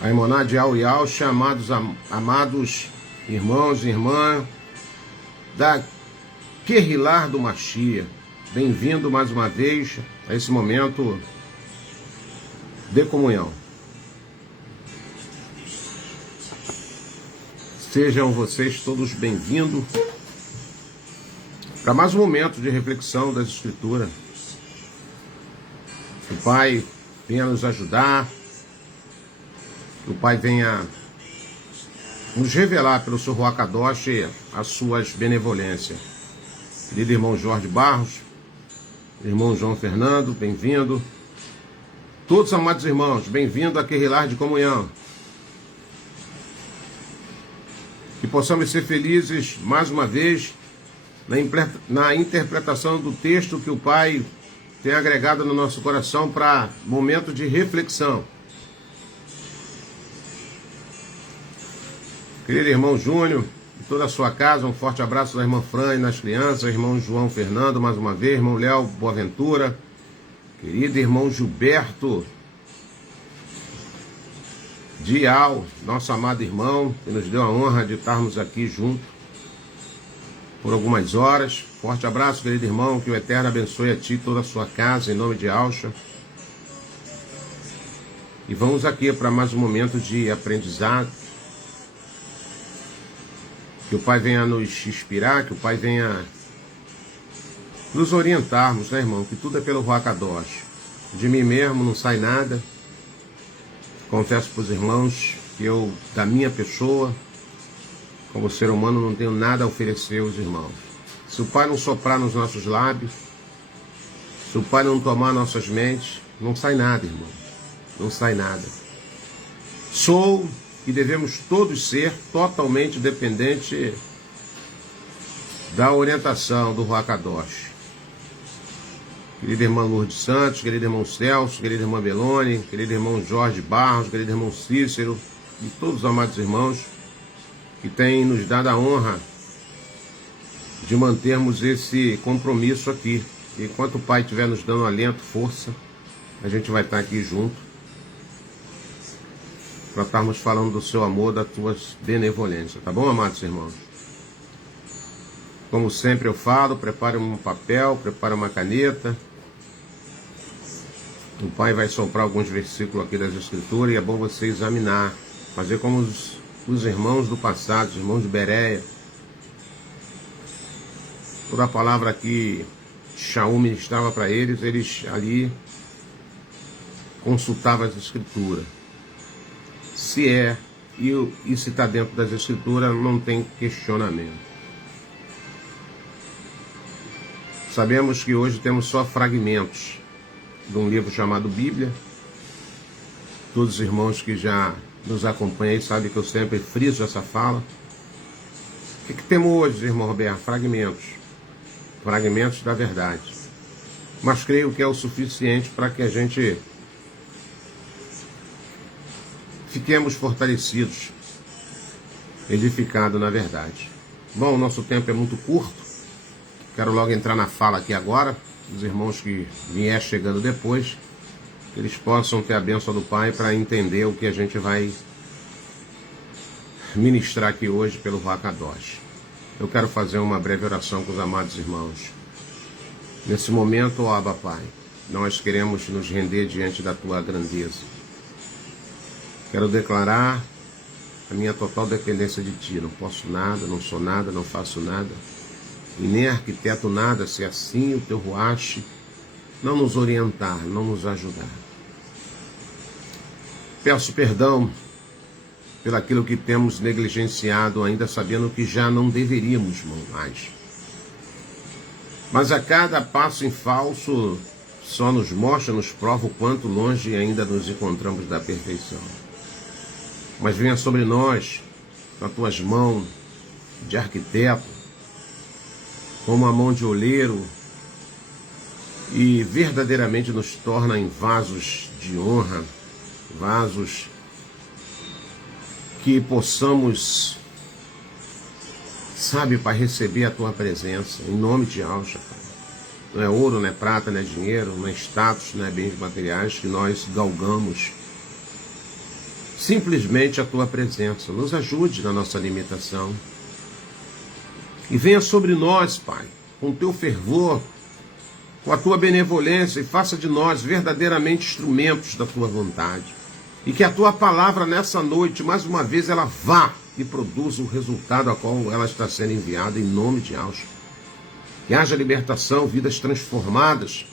A Imoná de Al e Al, amados irmãos e irmãs da Querrilar do Machia. Bem-vindo mais uma vez a esse momento de comunhão. Sejam vocês todos bem-vindos para mais um momento de reflexão das Escrituras. Que o Pai venha nos ajudar, que o Pai venha nos revelar pelo seu Ruach Kadosh as suas benevolências. Querido irmão Jorge Barros, irmão João Fernando, bem-vindo. Todos amados irmãos, bem-vindo a Querrilar de Comunhão. Que possamos ser felizes mais uma vez na interpretação do texto que o Pai tem agregado no nosso coração para momento de reflexão. Querido irmão Júnior, e toda a sua casa, um forte abraço da irmã Fran e nas crianças, irmão João Fernando, mais uma vez, irmão Léo Boaventura, querido irmão Gilberto Dial, nosso amado irmão, que nos deu a honra de estarmos aqui juntos por algumas horas. Forte abraço, querido irmão, que o Eterno abençoe a ti e toda a sua casa, em nome de Alcha. E vamos aqui para mais um momento de aprendizado. Que o Pai venha nos inspirar, que o Pai venha nos orientarmos, né, irmão? Que tudo é pelo Ruach Kadosh. De mim mesmo não sai nada. Confesso para os irmãos que eu, da minha pessoa, como ser humano, não tenho nada a oferecer aos irmãos. Se o Pai não soprar nos nossos lábios, se o Pai não tomar nossas mentes, não sai nada, irmão. Não sai nada. Sou e devemos todos ser totalmente dependente da orientação do Ruach Kadosh. Querida irmã Lourdes Santos, querido irmão Celso, querida irmã Belone, querido irmão Jorge Barros, querido irmão Cícero e todos os amados irmãos que têm nos dado a honra de mantermos esse compromisso aqui. E enquanto o Pai estiver nos dando alento, força, a gente vai estar aqui junto para estarmos falando do seu amor, das tuas benevolências. Tá bom, amados irmãos? Como sempre eu falo, prepare um papel, prepare uma caneta. O Pai vai soprar alguns versículos aqui das Escrituras e é bom você examinar, fazer como os irmãos do passado, os irmãos de Bereia. Toda a palavra que Shaul ministrava para eles, eles ali consultavam as Escrituras. Se é e se está dentro das Escrituras, não tem questionamento. Sabemos que hoje temos só fragmentos de um livro chamado Bíblia. Todos os irmãos que já nos acompanham aí sabem que eu sempre friso essa fala. O que temos hoje, irmão Roberto? Fragmentos. Fragmentos da verdade. Mas creio que é o suficiente para que a gente fiquemos fortalecidos, edificados na verdade. Bom, o nosso tempo é muito curto. Quero logo entrar na fala aqui agora. Os irmãos que vier chegando depois, que eles possam ter a bênção do Pai para entender o que a gente vai ministrar aqui hoje pelo Ruach Kadosh. Eu quero fazer uma breve oração com os amados irmãos. Nesse momento, ó Abba Pai, nós queremos nos render diante da Tua grandeza. Quero declarar a minha total dependência de Ti. Não posso nada, não sou nada, não faço nada. E nem arquiteto nada, se assim o Teu Ruach não nos orientar, não nos ajudar. Peço perdão pelo aquilo que temos negligenciado, ainda sabendo que já não deveríamos mais. Mas a cada passo em falso só nos mostra, nos prova o quanto longe ainda nos encontramos da perfeição. Mas venha sobre nós, com as tuas mãos de arquiteto, como a mão de oleiro, e verdadeiramente nos torna em vasos de honra, vasos que possamos, sabe, para receber a tua presença, em nome de Alcha, Pai. Não é ouro, não é prata, não é dinheiro, não é status, não é bens materiais que nós galgamos simplesmente a tua presença. Nos ajude na nossa limitação. E venha sobre nós, Pai, com o teu fervor, com a tua benevolência, e faça de nós verdadeiramente instrumentos da tua vontade. E que a tua palavra nessa noite, mais uma vez, ela vá e produza o resultado a qual ela está sendo enviada, em nome de Deus. Que haja libertação, vidas transformadas,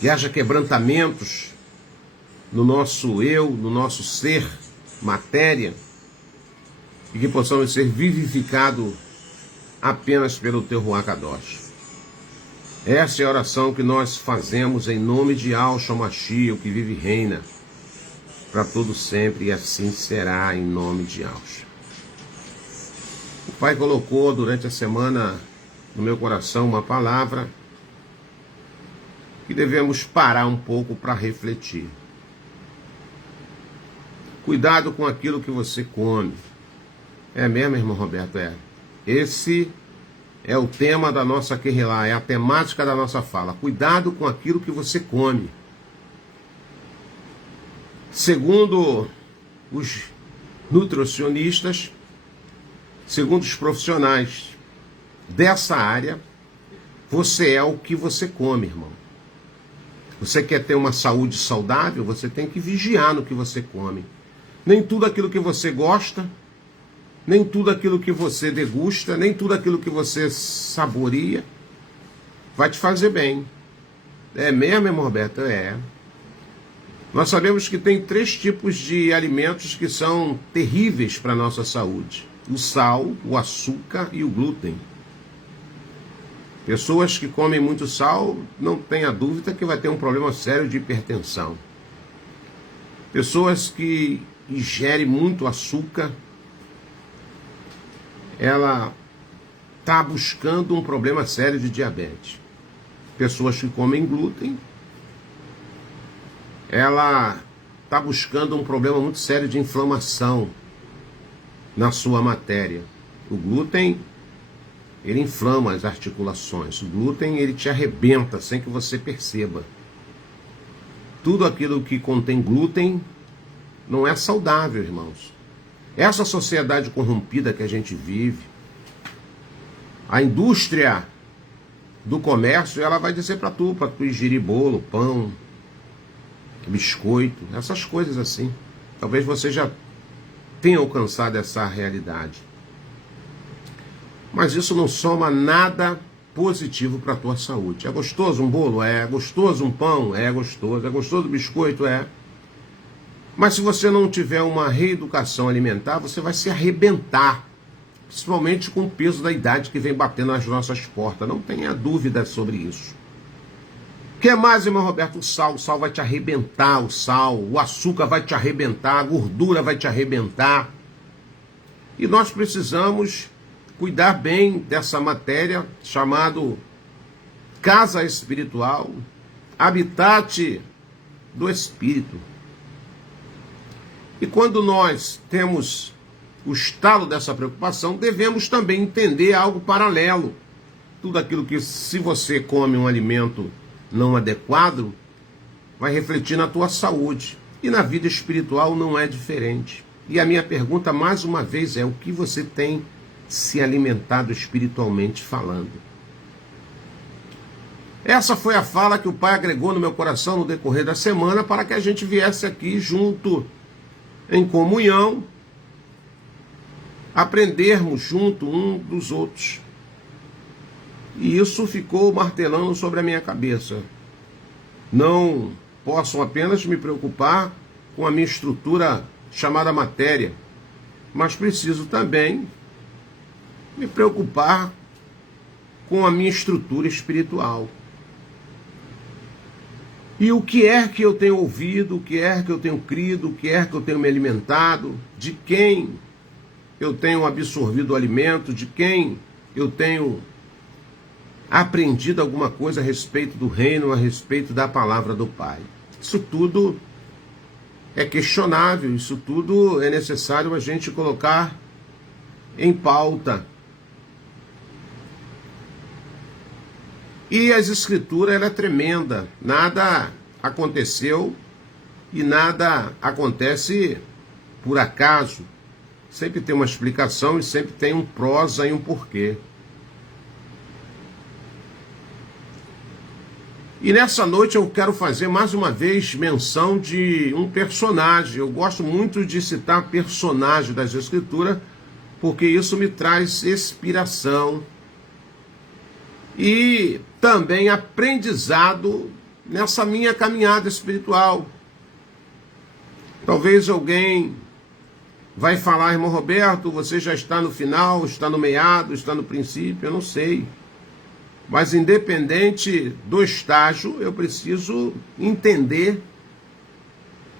que haja quebrantamentos no nosso eu, no nosso ser, matéria, e que possamos ser vivificados apenas pelo teu Ruach Kadosh. Essa é a oração que nós fazemos em nome de Yahshua Mashiach, o que vive e reina para todo sempre, e assim será em nome de Yahshua. O Pai colocou durante a semana no meu coração uma palavra que devemos parar um pouco para refletir. Cuidado com aquilo que você come. É mesmo, irmão Roberto? É. Esse é o tema da nossa Querrilá, é a temática da nossa fala. Cuidado com aquilo que você come. Segundo os nutricionistas, segundo os profissionais dessa área, você é o que você come, irmão. Você quer ter uma saúde saudável, você tem que vigiar no que você come. Nem tudo aquilo que você gosta, nem tudo aquilo que você degusta, nem tudo aquilo que você saboreia vai te fazer bem. É mesmo, irmão Roberto? É. Nós sabemos que tem 3 tipos de alimentos que são terríveis para a nossa saúde: o sal, o açúcar e o glúten. Pessoas que comem muito sal, não tenha dúvida que vai ter um problema sério de hipertensão. Pessoas que ingerem muito açúcar, ela está buscando um problema sério de diabetes. Pessoas que comem glúten, ela está buscando um problema muito sério de inflamação na sua matéria. O glúten, ele inflama as articulações. O glúten, ele te arrebenta sem que você perceba. Tudo aquilo que contém glúten não é saudável, irmãos. Essa sociedade corrompida que a gente vive, a indústria do comércio, ela vai dizer para tu ingerir bolo, pão, biscoito, essas coisas assim. Talvez você já tenha alcançado essa realidade. Mas isso não soma nada positivo para a tua saúde. É gostoso um bolo? É. Gostoso um pão? É gostoso. É gostoso o biscoito? É. Mas se você não tiver uma reeducação alimentar, você vai se arrebentar, principalmente com o peso da idade que vem batendo nas nossas portas. Não tenha dúvida sobre isso. O que mais, irmão Roberto? O sal vai te arrebentar, o açúcar vai te arrebentar, a gordura vai te arrebentar. E nós precisamos cuidar bem dessa matéria, chamado casa espiritual, habitat do espírito. E quando nós temos o estalo dessa preocupação, devemos também entender algo paralelo. Tudo aquilo que, se você come um alimento não adequado, vai refletir na tua saúde. E na vida espiritual não é diferente. E a minha pergunta, mais uma vez, é: o que você tem se alimentado espiritualmente falando? Essa foi a fala que o Pai agregou no meu coração no decorrer da semana, para que a gente viesse aqui junto, em comunhão, aprendermos junto um dos outros. E isso ficou martelando sobre a minha cabeça. Não posso apenas me preocupar com a minha estrutura chamada matéria, mas preciso também me preocupar com a minha estrutura espiritual. E o que é que eu tenho ouvido, o que é que eu tenho crido, o que é que eu tenho me alimentado, de quem eu tenho absorvido o alimento, de quem eu tenho aprendido alguma coisa a respeito do reino, a respeito da palavra do Pai. Isso tudo é questionável, isso tudo é necessário a gente colocar em pauta. E a Escritura, ela é tremenda. Nada aconteceu e nada acontece por acaso. Sempre tem uma explicação e sempre tem um prosa e um porquê. E nessa noite eu quero fazer mais uma vez menção de um personagem. Eu gosto muito de citar personagens das Escrituras, porque isso me traz inspiração e também aprendizado nessa minha caminhada espiritual. Talvez alguém vai falar, irmão Roberto, você já está no final, está no meado, está no princípio, eu não sei. Mas independente do estágio, eu preciso entender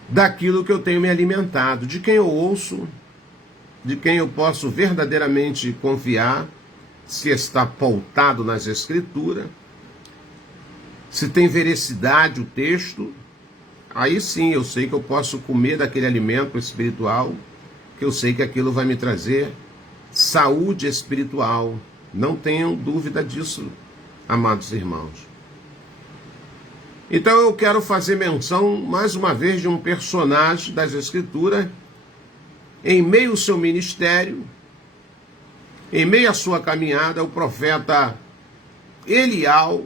daquilo que eu tenho me alimentado, de quem eu ouço, de quem eu posso verdadeiramente confiar, se está pautado nas Escrituras, se tem veracidade o texto. Aí sim eu sei que eu posso comer daquele alimento espiritual, que eu sei que aquilo vai me trazer saúde espiritual. Não tenham dúvida disso, amados irmãos. Então eu quero fazer menção, mais uma vez, de um personagem das Escrituras, em meio ao seu ministério, em meio à sua caminhada, o profeta Elial.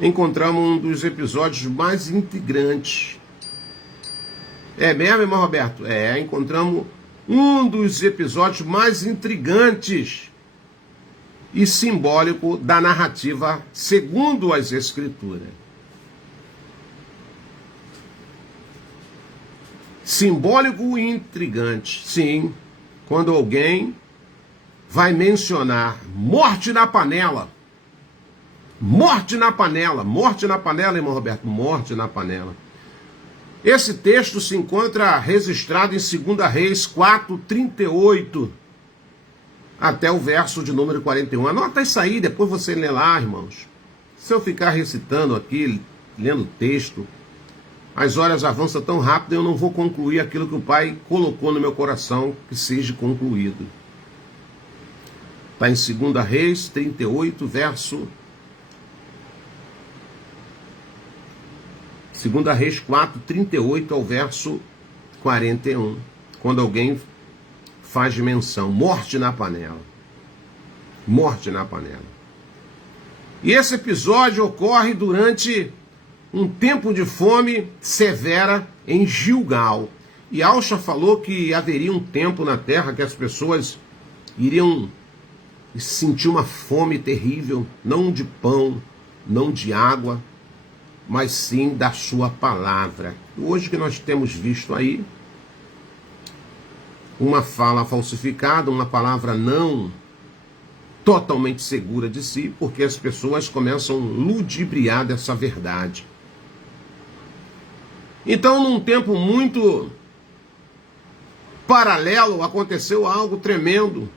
Encontramos um dos episódios mais intrigantes. É mesmo, irmão Roberto? Encontramos um dos episódios mais intrigantes e simbólico da narrativa segundo as Escrituras. Simbólico e intrigante, sim, quando alguém vai mencionar morte na panela. Morte na panela. Morte na panela, irmão Roberto. Morte na panela. Esse texto se encontra registrado em 2 Reis 4:38 até o verso de número 41. Anota isso aí, depois você lê lá, irmãos. Se eu ficar recitando aqui, lendo o texto, as horas avançam tão rápido, eu não vou concluir aquilo que o Pai colocou no meu coração que seja concluído. Está em 2 Reis 38, verso 2 Reis 4:38 ao verso 41, quando alguém faz menção, morte na panela. Morte na panela. E esse episódio ocorre durante um tempo de fome severa em Gilgal. E Alcha falou que haveria um tempo na terra que as pessoas iriam sentir uma fome terrível, não de pão, não de água, mas sim da sua palavra. Hoje que nós temos visto aí uma fala falsificada, uma palavra não totalmente segura de si, porque as pessoas começam a ludibriar dessa verdade. Então, num tempo muito paralelo, aconteceu algo tremendo.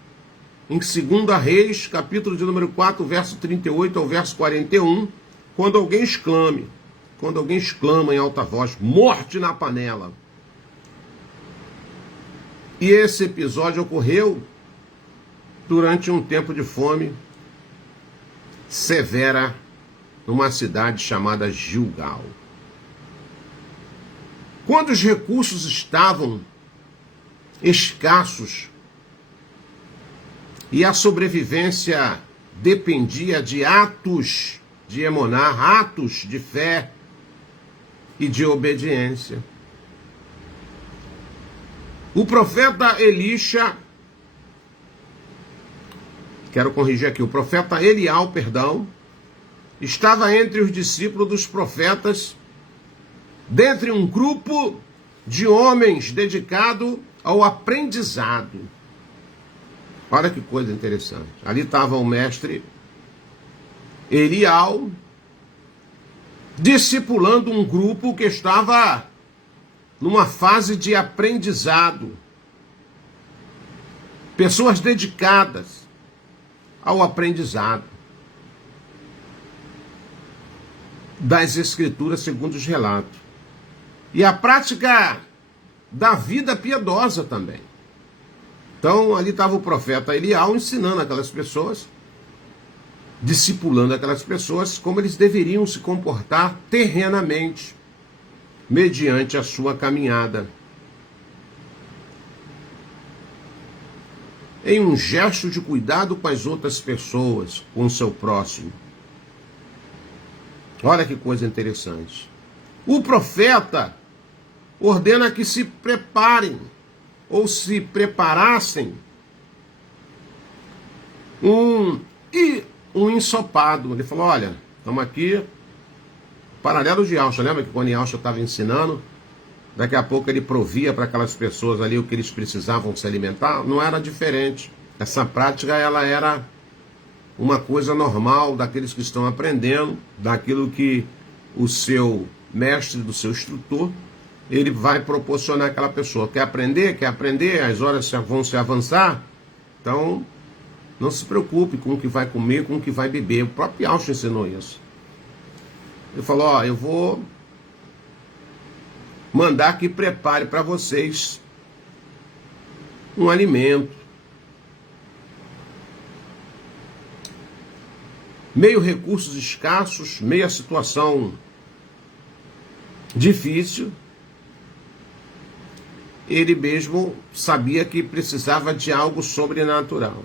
Em 2 Reis, capítulo de número 4, verso 38 ao verso 41, quando alguém exclama em alta voz, morte na panela. E esse episódio ocorreu durante um tempo de fome severa numa cidade chamada Gilgal. Quando os recursos estavam escassos e a sobrevivência dependia de atos de emonar, atos de fé e de obediência, o profeta Elisha, quero corrigir aqui, o profeta Elial, estava entre os discípulos dos profetas, dentre um grupo de homens dedicado ao aprendizado. Olha que coisa interessante. Ali estava o mestre Elial, discipulando um grupo que estava numa fase de aprendizado. Pessoas dedicadas ao aprendizado das Escrituras segundo os relatos. E a prática da vida piedosa também. Então ali estava o profeta Elial ensinando aquelas pessoas, discipulando aquelas pessoas como eles deveriam se comportar terrenamente, mediante a sua caminhada. em um gesto de cuidado com as outras pessoas, com o seu próximo. Olha que coisa interessante. O profeta ordena que se preparem, ou se preparassem, um ensopado. Ele falou, olha, estamos aqui, paralelo de Yahshua. Lembra que quando Yahshua estava ensinando, daqui a pouco ele provia para aquelas pessoas ali o que eles precisavam se alimentar? Não era diferente. Essa prática, ela era uma coisa normal daqueles que estão aprendendo, daquilo que o seu mestre, do seu instrutor, ele vai proporcionar àquela pessoa. Quer aprender? As horas vão se avançar. Então, não se preocupe com o que vai comer, com o que vai beber. O próprio Yahshua ensinou isso. Ele falou, ó, eu vou mandar que prepare para vocês um alimento. Meio recursos escassos, meia situação difícil. Ele mesmo sabia que precisava de algo sobrenatural.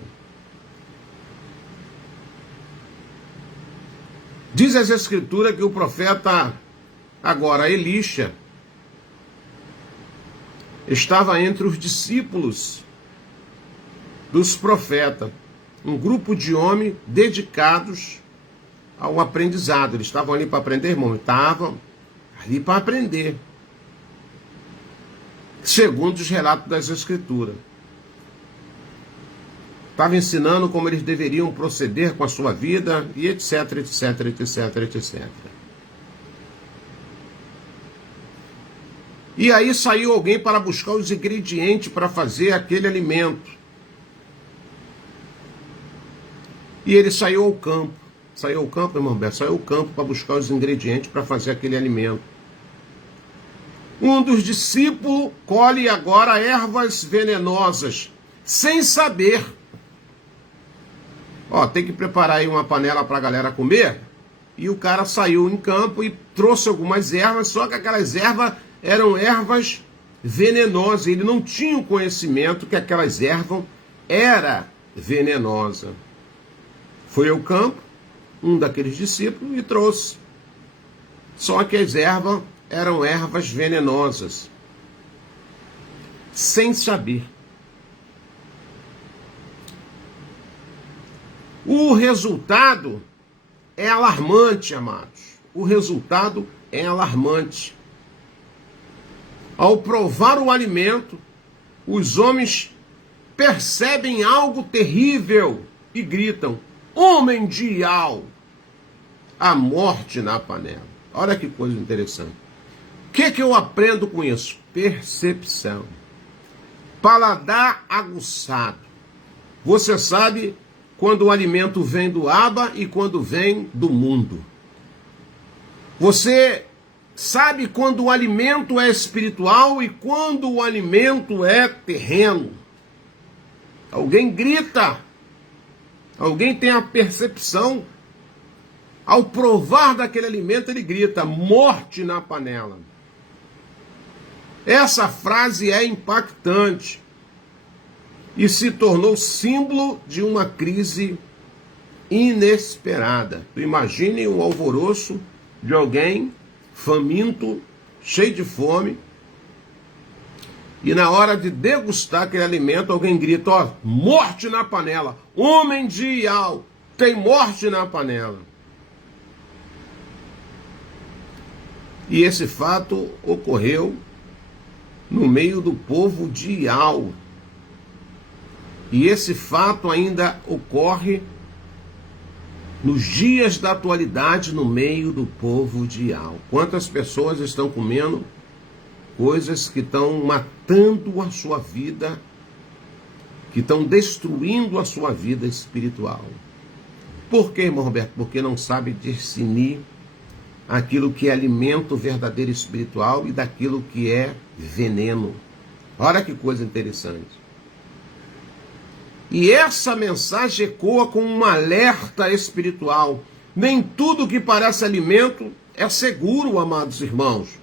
Diz as Escrituras que o profeta, agora Elisha, estava entre os discípulos dos profetas, um grupo de homens dedicados ao aprendizado. Eles estavam ali para aprender, irmão? Estavam ali para aprender, segundo os relatos das Escrituras. Estava ensinando como eles deveriam proceder com a sua vida, e etc, etc, etc, etc. E aí saiu alguém para buscar os ingredientes para fazer aquele alimento. E ele saiu ao campo. Saiu ao campo, irmão Beto? Saiu ao campo para buscar os ingredientes para fazer aquele alimento. Um dos discípulos colhe agora ervas venenosas, sem saber. Ó, tem que preparar aí uma panela para a galera comer. E o cara saiu em campo e trouxe algumas ervas, só que aquelas ervas eram ervas venenosas. Ele não tinha o conhecimento que aquelas ervas eram venenosas. Foi ao campo, um daqueles discípulos, e trouxe. Só que as ervas eram ervas venenosas. Sem saber. O resultado é alarmante, amados. O resultado é alarmante. Ao provar o alimento, os homens percebem algo terrível e gritam, homem de Ial, a morte na panela. Olha que coisa interessante. O que eu aprendo com isso? Percepção. Paladar aguçado. Você sabe quando o alimento vem do Abba e quando vem do mundo. Você sabe quando o alimento é espiritual e quando o alimento é terreno. Alguém grita. Alguém tem a percepção. Ao provar daquele alimento, ele grita, morte na panela. Essa frase é impactante e se tornou símbolo de uma crise inesperada. Imagine um alvoroço de alguém faminto, cheio de fome, e na hora de degustar aquele alimento, alguém grita, ó, morte na panela, homem de Ial, tem morte na panela. E esse fato ocorreu no meio do povo de Ial. E esse fato ainda ocorre nos dias da atualidade no meio do povo de Ial. Quantas pessoas estão comendo coisas que estão matando a sua vida, que estão destruindo a sua vida espiritual. Por quê, irmão Roberto? Porque não sabe discernir aquilo que é alimento verdadeiro espiritual e daquilo que é veneno. Olha que coisa interessante. E essa mensagem ecoa com um alerta espiritual. Nem tudo que parece alimento é seguro, amados irmãos.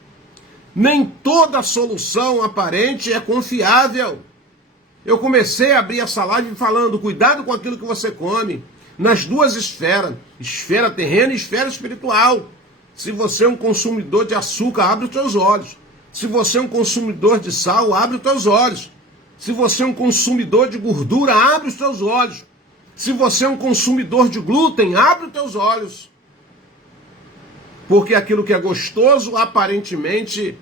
Nem toda solução aparente é confiável. eu comecei a abrir essa live falando, cuidado com aquilo que você come, nas duas esferas, esfera terrena e esfera espiritual. Se você é um consumidor de açúcar, abre os teus olhos. Se você é um consumidor de sal, abre os teus olhos. Se você é um consumidor de gordura, abre os teus olhos. Se você é um consumidor de glúten, abre os teus olhos. Porque aquilo que é gostoso, aparentemente,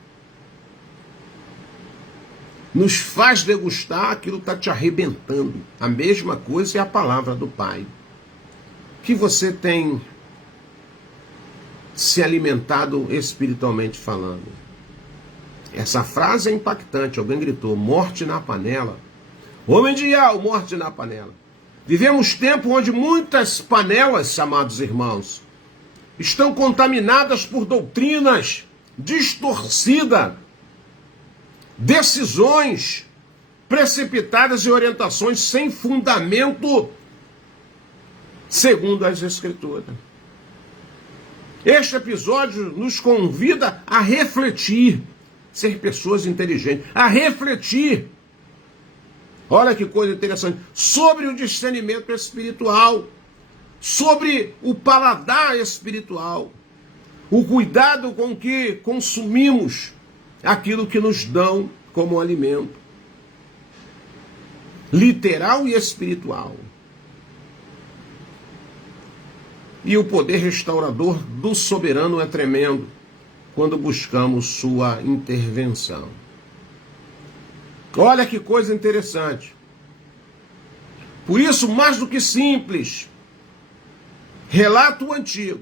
nos faz degustar, aquilo está te arrebentando. A mesma coisa é a palavra do Pai. Que você tem se alimentado espiritualmente falando. Essa frase é impactante. Alguém gritou, morte na panela. Homem de Iau, morte na panela. Vivemos tempo onde muitas panelas, amados irmãos, estão contaminadas por doutrinas distorcidas, decisões precipitadas e orientações sem fundamento segundo as Escrituras. Este episódio nos convida a refletir, ser pessoas inteligentes, a refletir, olha que coisa interessante, sobre o discernimento espiritual, sobre o paladar espiritual, o cuidado com que consumimos aquilo que nos dão como alimento, literal e espiritual. E o poder restaurador do soberano é tremendo quando buscamos sua intervenção. Olha que coisa interessante. Por isso, mais do que simples, relato antigo,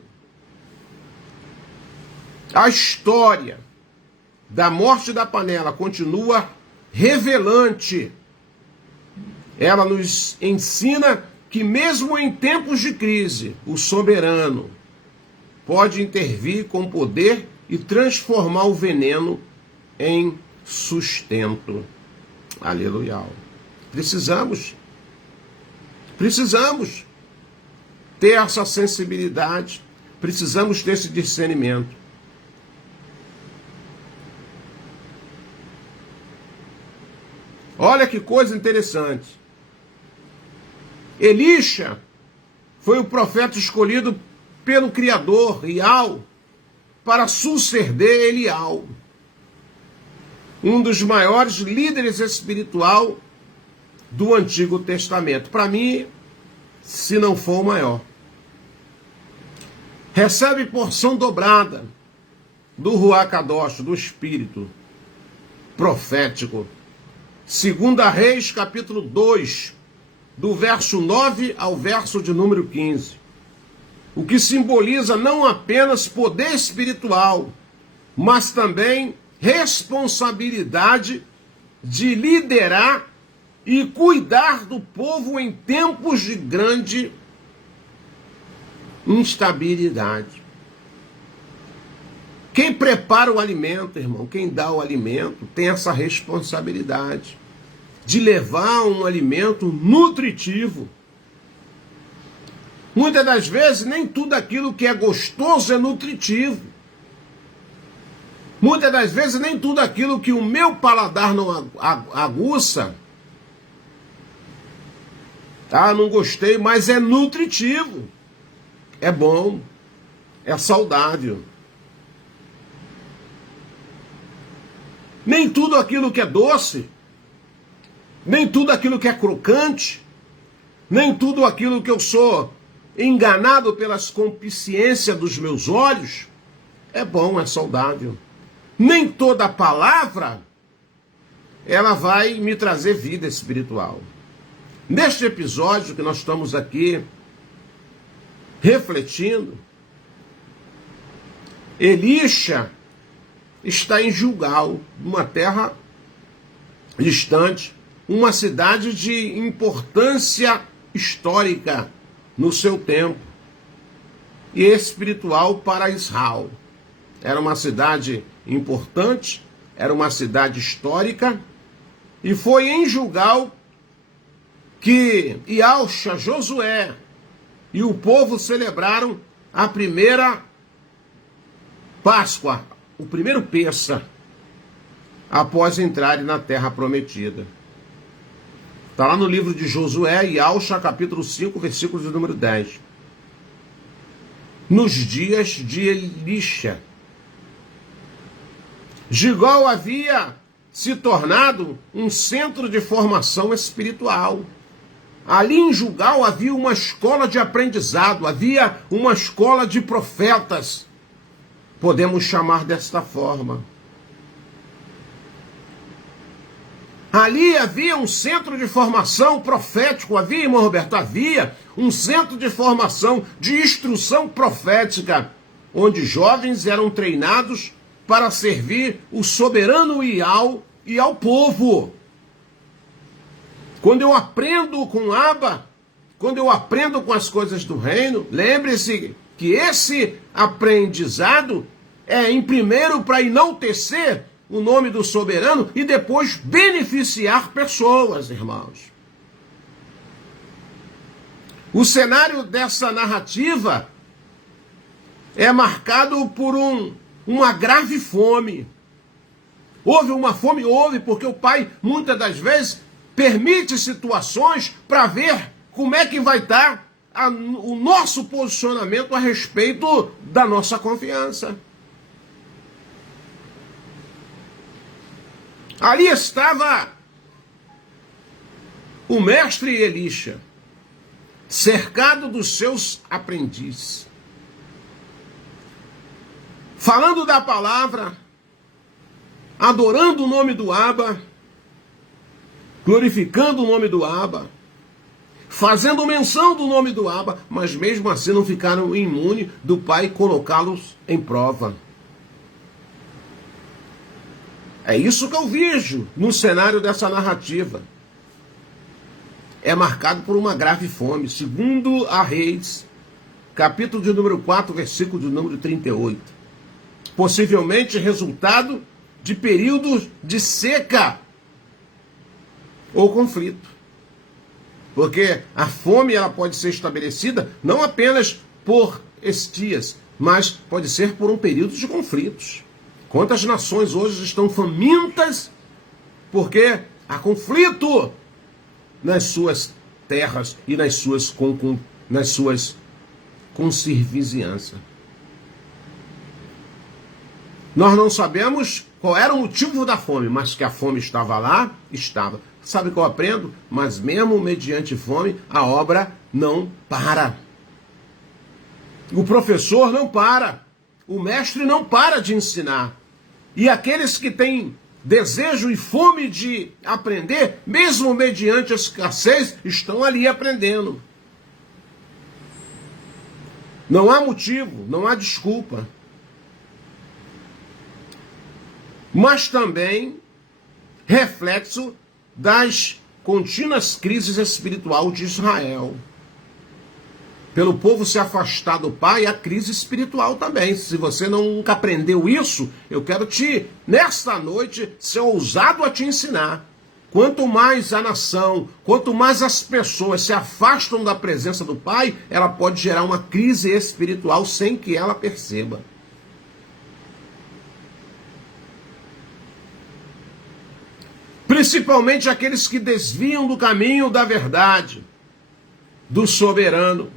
a história da morte da panela continua revelante. Ela nos ensina que mesmo em tempos de crise, o soberano pode intervir com poder e transformar o veneno em sustento. Aleluia. Precisamos ter essa sensibilidade, precisamos ter esse discernimento. Olha que coisa interessante. Elisha foi o profeta escolhido pelo Criador, Iau, para suceder Eliau, um dos maiores líderes espirituais do Antigo Testamento. Para mim, se não for o maior. Recebe porção dobrada do Ruach Kadosh, do Espírito profético. 2 Reis, capítulo 2, do verso 9 ao verso de número 15. O que simboliza não apenas poder espiritual, mas também responsabilidade de liderar e cuidar do povo em tempos de grande instabilidade. Quem prepara o alimento, irmão, quem dá o alimento, tem essa responsabilidade de levar um alimento nutritivo. Muitas das vezes, nem tudo aquilo que é gostoso é nutritivo. Muitas das vezes, nem tudo aquilo que o meu paladar não aguça, não gostei, mas é nutritivo. É bom, é saudável. Nem tudo aquilo que é doce, nem tudo aquilo que é crocante, nem tudo aquilo que eu sou enganado pelas concupiscências dos meus olhos, é bom, é saudável. Nem toda palavra, ela vai me trazer vida espiritual. Neste episódio que nós estamos aqui refletindo, Elisha está em Gilgal, uma terra distante, uma cidade de importância histórica no seu tempo e espiritual para Israel. Era uma cidade importante, era uma cidade histórica, e foi em Gilgal que Iauxa, Josué e o povo celebraram a primeira Páscoa, o primeiro Pêssar, após entrarem na terra prometida. Está lá no livro de Josué e Alcha, capítulo 5, versículo de número 10. Nos dias de Elisha, Gilgal havia se tornado um centro de formação espiritual. Ali em Gilgal havia uma escola de aprendizado, havia uma escola de profetas. Podemos chamar desta forma. Ali havia um centro de formação profético, havia, irmão Roberto, havia um centro de formação de instrução profética, onde jovens eram treinados para servir o soberano Iau e ao povo. Quando eu aprendo com Abba, quando eu aprendo com as coisas do reino, lembre-se que esse aprendizado é, em primeiro, para enaltecer o nome do soberano e depois beneficiar pessoas, irmãos. O cenário dessa narrativa é marcado por uma grave fome. Houve uma fome? Houve, porque o pai, muitas das vezes, permite situações para ver como é que vai estar o nosso posicionamento a respeito da nossa confiança. Ali estava o mestre Elisha, cercado dos seus aprendizes, falando da palavra, adorando o nome do Abba, glorificando o nome do Abba, fazendo menção do nome do Abba, mas mesmo assim não ficaram imunes do Pai colocá-los em prova. É isso que eu vejo no cenário dessa narrativa. É marcado por uma grave fome. Segundo a Reis, capítulo de número 4, versículo de número 38. Possivelmente resultado de períodos de seca ou conflito. Porque a fome ela pode ser estabelecida não apenas por estias, mas pode ser por um período de conflitos. Quantas nações hoje estão famintas porque há conflito nas suas terras e nas suas concirvizinhanças. Nós não sabemos qual era o motivo da fome, mas que a fome estava lá, estava. Sabe o que eu aprendo? Mas mesmo mediante fome, a obra não para. O professor não para. O mestre não para de ensinar. E aqueles que têm desejo e fome de aprender, mesmo mediante a escassez, estão ali aprendendo. Não há motivo, não há desculpa. Mas também reflexo das contínuas crises espirituais de Israel. Pelo povo se afastar do Pai, a crise espiritual também. Se você nunca aprendeu isso, eu quero nesta noite, ser ousado a te ensinar. Quanto mais a nação, quanto mais as pessoas se afastam da presença do Pai, ela pode gerar uma crise espiritual sem que ela perceba. Principalmente aqueles que desviam do caminho da verdade, do soberano.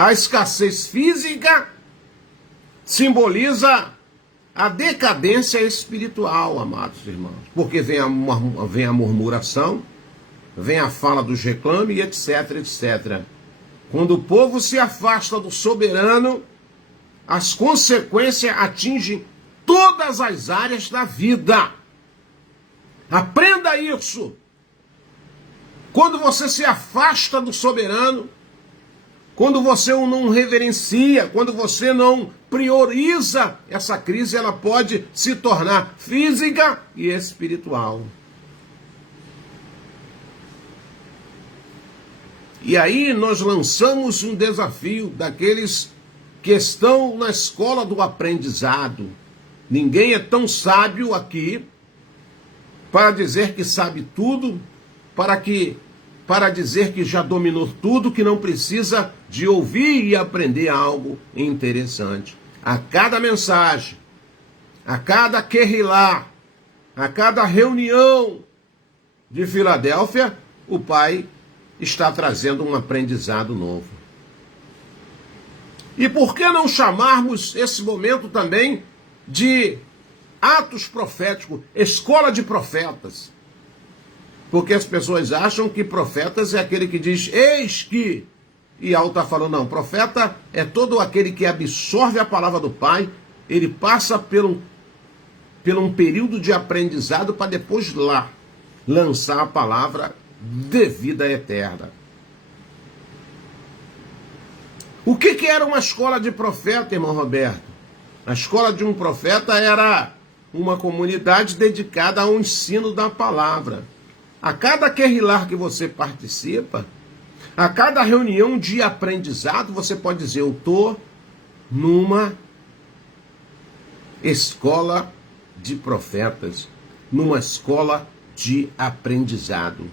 A escassez física simboliza a decadência espiritual, amados irmãos. Porque vem a murmuração, vem a fala dos reclames e etc, etc. Quando o povo se afasta do soberano, as consequências atingem todas as áreas da vida. Aprenda isso. Quando você se afasta do soberano, quando você o não reverencia, quando você não prioriza, essa crise ela pode se tornar física e espiritual. E aí nós lançamos um desafio daqueles que estão na escola do aprendizado. Ninguém é tão sábio aqui para dizer que sabe tudo, para dizer que já dominou tudo, que não precisa de ouvir e aprender algo interessante. A cada mensagem, a cada querrilá, a cada reunião, de Filadélfia, o Pai está trazendo um aprendizado novo. E por que não chamarmos esse momento também de atos proféticos, escola de profetas? Porque as pessoas acham que profetas é aquele que diz, eis que... E Alto está falando, não, profeta é todo aquele que absorve a palavra do Pai, ele passa por um período de aprendizado para depois lá lançar a palavra de vida eterna. O que era uma escola de profeta, irmão Roberto? A escola de um profeta era uma comunidade dedicada ao ensino da palavra. A cada querrilar que você participa, a cada reunião de aprendizado, você pode dizer, eu estou numa escola de profetas, numa escola de aprendizado.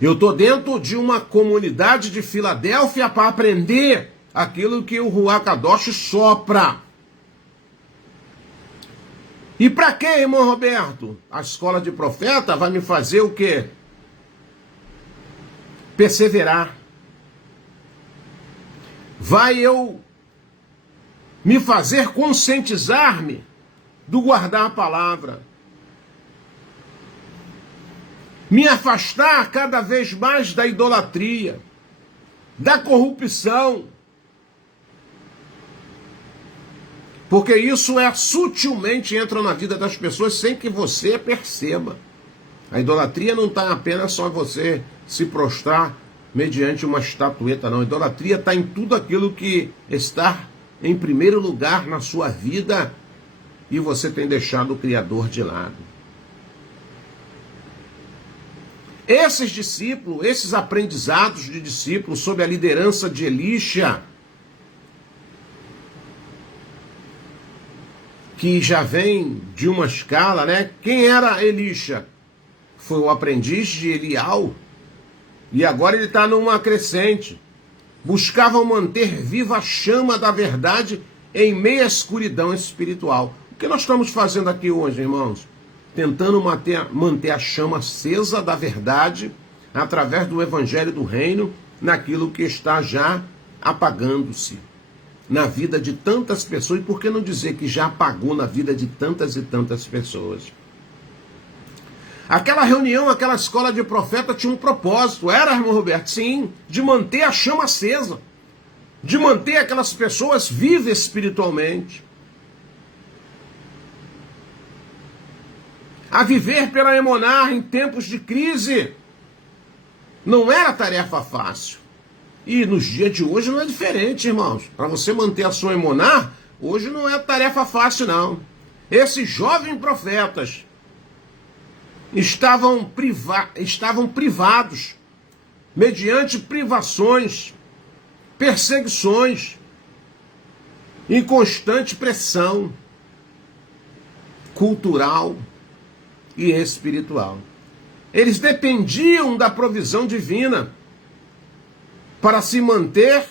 Eu estou dentro de uma comunidade de Filadélfia para aprender aquilo que o Ruach Kadosh sopra. E para quê, irmão Roberto? A escola de profeta vai me fazer o quê? Perseverar. Vai eu me fazer conscientizar-me do guardar a palavra. Me afastar cada vez mais da idolatria, da corrupção. Porque isso sutilmente entra na vida das pessoas sem que você perceba. A idolatria não está apenas só você se prostrar mediante uma estatueta, não. A idolatria está em tudo aquilo que está em primeiro lugar na sua vida e você tem deixado o Criador de lado. Esses discípulos, esses aprendizados de discípulos sob a liderança de Elisha, que já vem de uma escala, né? Quem era Elisha? Foi o aprendiz de Elial. E agora ele está numa crescente. Buscavam manter viva a chama da verdade em meio à escuridão espiritual. O que nós estamos fazendo aqui hoje, irmãos? Tentando manter a chama acesa da verdade através do evangelho do reino naquilo que está já apagando-se na vida de tantas pessoas. E por que não dizer que já apagou na vida de tantas e tantas pessoas? Aquela reunião, aquela escola de profeta tinha um propósito. Era, irmão Roberto? Sim, de manter a chama acesa. De manter aquelas pessoas vivas espiritualmente. A viver pela Emuná em tempos de crise. Não era tarefa fácil. E nos dias de hoje não é diferente, irmãos. Para você manter a sua Emuná, hoje não é tarefa fácil, não. Esses jovens profetas estavam privados, mediante privações, perseguições, em constante pressão cultural e espiritual. Eles dependiam da provisão divina para se manter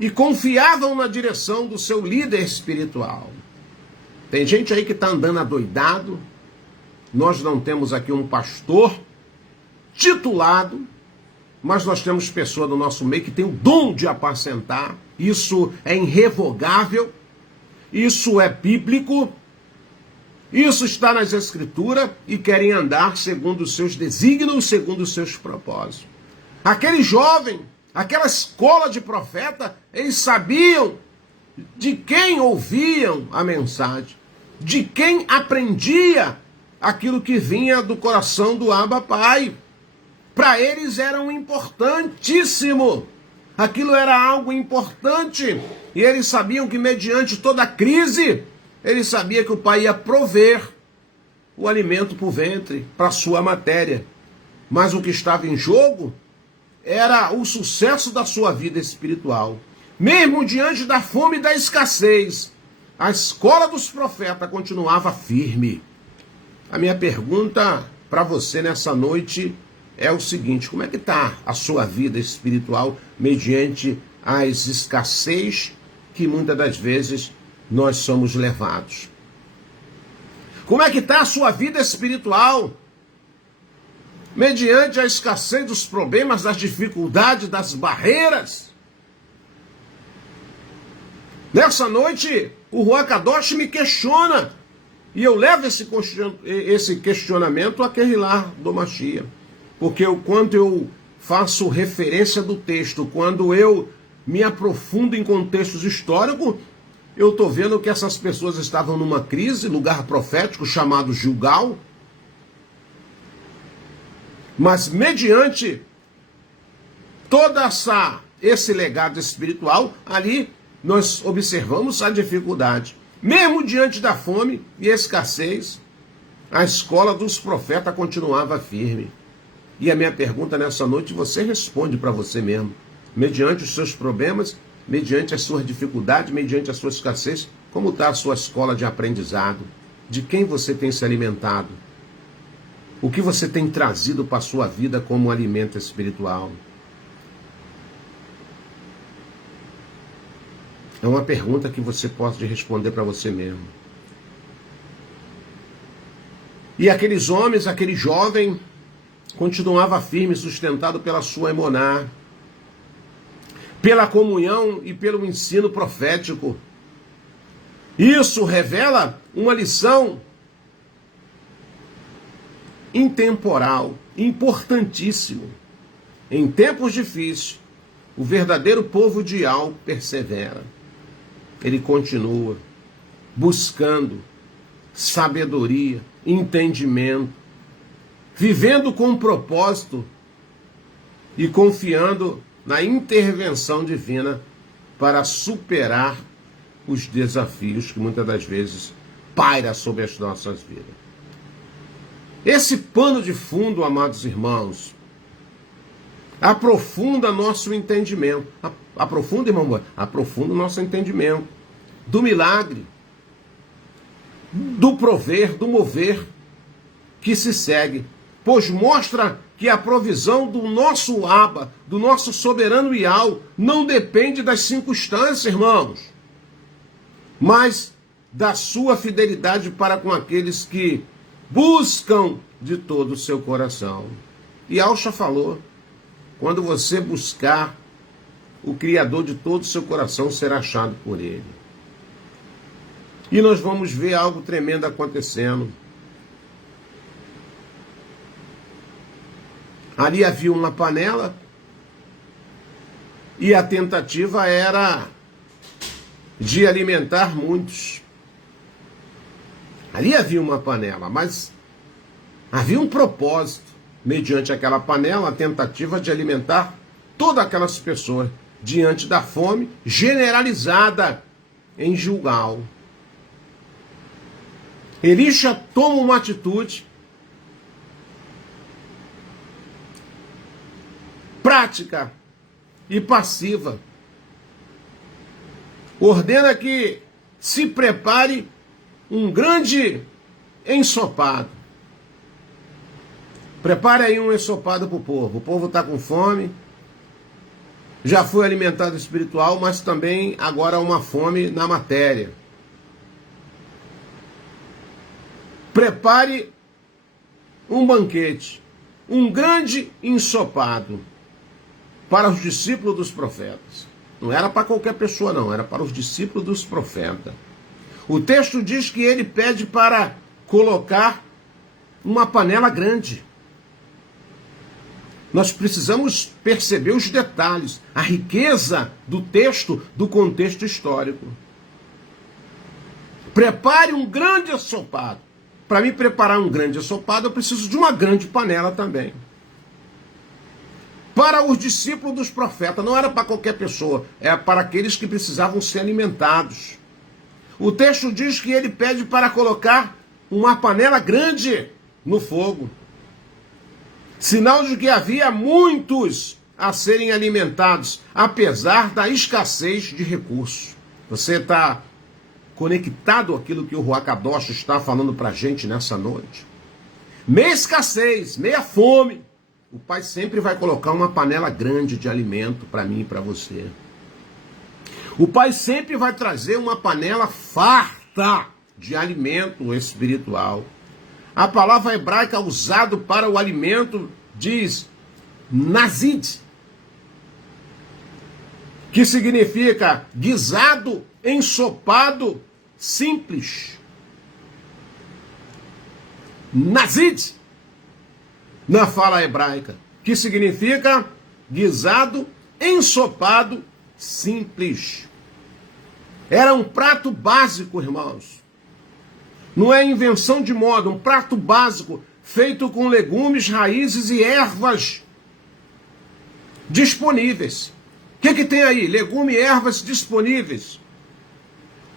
e confiavam na direção do seu líder espiritual. Tem gente aí que está andando adoidado. Nós não temos aqui um pastor titulado, mas nós temos pessoa do nosso meio que tem o dom de apacentar. Isso é irrevogável, isso é bíblico, isso está nas Escrituras e querem andar segundo os seus desígnios, segundo os seus propósitos. Aquele jovem, aquela escola de profeta, eles sabiam de quem ouviam a mensagem, de quem aprendia aquilo que vinha do coração do Abba Pai. Para eles era um importantíssimo. Aquilo era algo importante. E eles sabiam que mediante toda a crise, eles sabiam que o Pai ia prover o alimento para o ventre, para a sua matéria. Mas o que estava em jogo era o sucesso da sua vida espiritual. Mesmo diante da fome e da escassez, a escola dos profetas continuava firme. A minha pergunta para você nessa noite é o seguinte: como é que está a sua vida espiritual mediante as escassez que muitas das vezes nós somos levados? Como é que está a sua vida espiritual mediante a escassez dos problemas, das dificuldades, das barreiras. Nessa noite, o Ruach Kadosh me questiona, e eu levo esse questionamento a Kehillah do Mashiach, porque quando eu faço referência do texto, quando eu me aprofundo em contextos históricos, eu estou vendo que essas pessoas estavam numa crise, lugar profético chamado Gilgal, mas mediante todo esse legado espiritual, ali nós observamos a dificuldade. Mesmo diante da fome e escassez, a escola dos profetas continuava firme. E a minha pergunta nessa noite, você responde para você mesmo. Mediante os seus problemas, mediante as suas dificuldades, mediante a sua escassez, como está a sua escola de aprendizado? De quem você tem se alimentado? O que você tem trazido para a sua vida como alimento espiritual? É uma pergunta que você pode responder para você mesmo. E aqueles homens, aquele jovem, continuava firme, sustentado pela sua emuná, pela comunhão e pelo ensino profético. Isso revela uma lição intemporal, importantíssimo. Em tempos difíceis, o verdadeiro povo de Yahweh persevera. Ele continua buscando sabedoria, entendimento, vivendo com propósito e confiando na intervenção divina para superar os desafios que muitas das vezes paira sobre as nossas vidas. Esse pano de fundo, amados irmãos, aprofunda nosso entendimento. Aprofunda, irmão, aprofunda o nosso entendimento do milagre, do prover, do mover que se segue, pois mostra que a provisão do nosso Abba, do nosso soberano Yahweh, não depende das circunstâncias, irmãos, mas da sua fidelidade para com aqueles que buscam de todo o seu coração. E Alcha falou, quando você buscar o Criador de todo o seu coração, será achado por ele. E nós vamos ver algo tremendo acontecendo. Ali havia uma panela e a tentativa era de alimentar muitos. Ali havia uma panela, mas havia um propósito. Mediante aquela panela, a tentativa de alimentar todas aquelas pessoas diante da fome generalizada em Gilgal. Elisha toma uma atitude prática e passiva. Ordena que se prepare um grande ensopado. Prepare aí um ensopado para o povo. O povo está com fome. Já foi alimentado espiritual, mas também agora há uma fome na matéria. Prepare um banquete, um grande ensopado para os discípulos dos profetas. Não era para qualquer pessoa, não, era para os discípulos dos profetas. O texto diz que ele pede para colocar uma panela grande. Nós precisamos perceber os detalhes, a riqueza do texto, do contexto histórico. Prepare um grande ensopado. Para me preparar um grande ensopado, eu preciso de uma grande panela também. Para os discípulos dos profetas, não era para qualquer pessoa, era para aqueles que precisavam ser alimentados. O texto diz que ele pede para colocar uma panela grande no fogo. Sinal de que havia muitos a serem alimentados, apesar da escassez de recursos. Você está conectado àquilo que o Ruach Kadosh está falando para a gente nessa noite? Meia escassez, meia fome. O Pai sempre vai colocar uma panela grande de alimento para mim e para você. O Pai sempre vai trazer uma panela farta de alimento espiritual. A palavra hebraica usada para o alimento diz nazid, que significa guisado, ensopado, simples. Nazid, na fala hebraica, que significa guisado, ensopado, simples. Era um prato básico, irmãos. Não é invenção de moda, um prato básico feito com legumes, raízes e ervas disponíveis. O que tem aí? Legume e ervas disponíveis.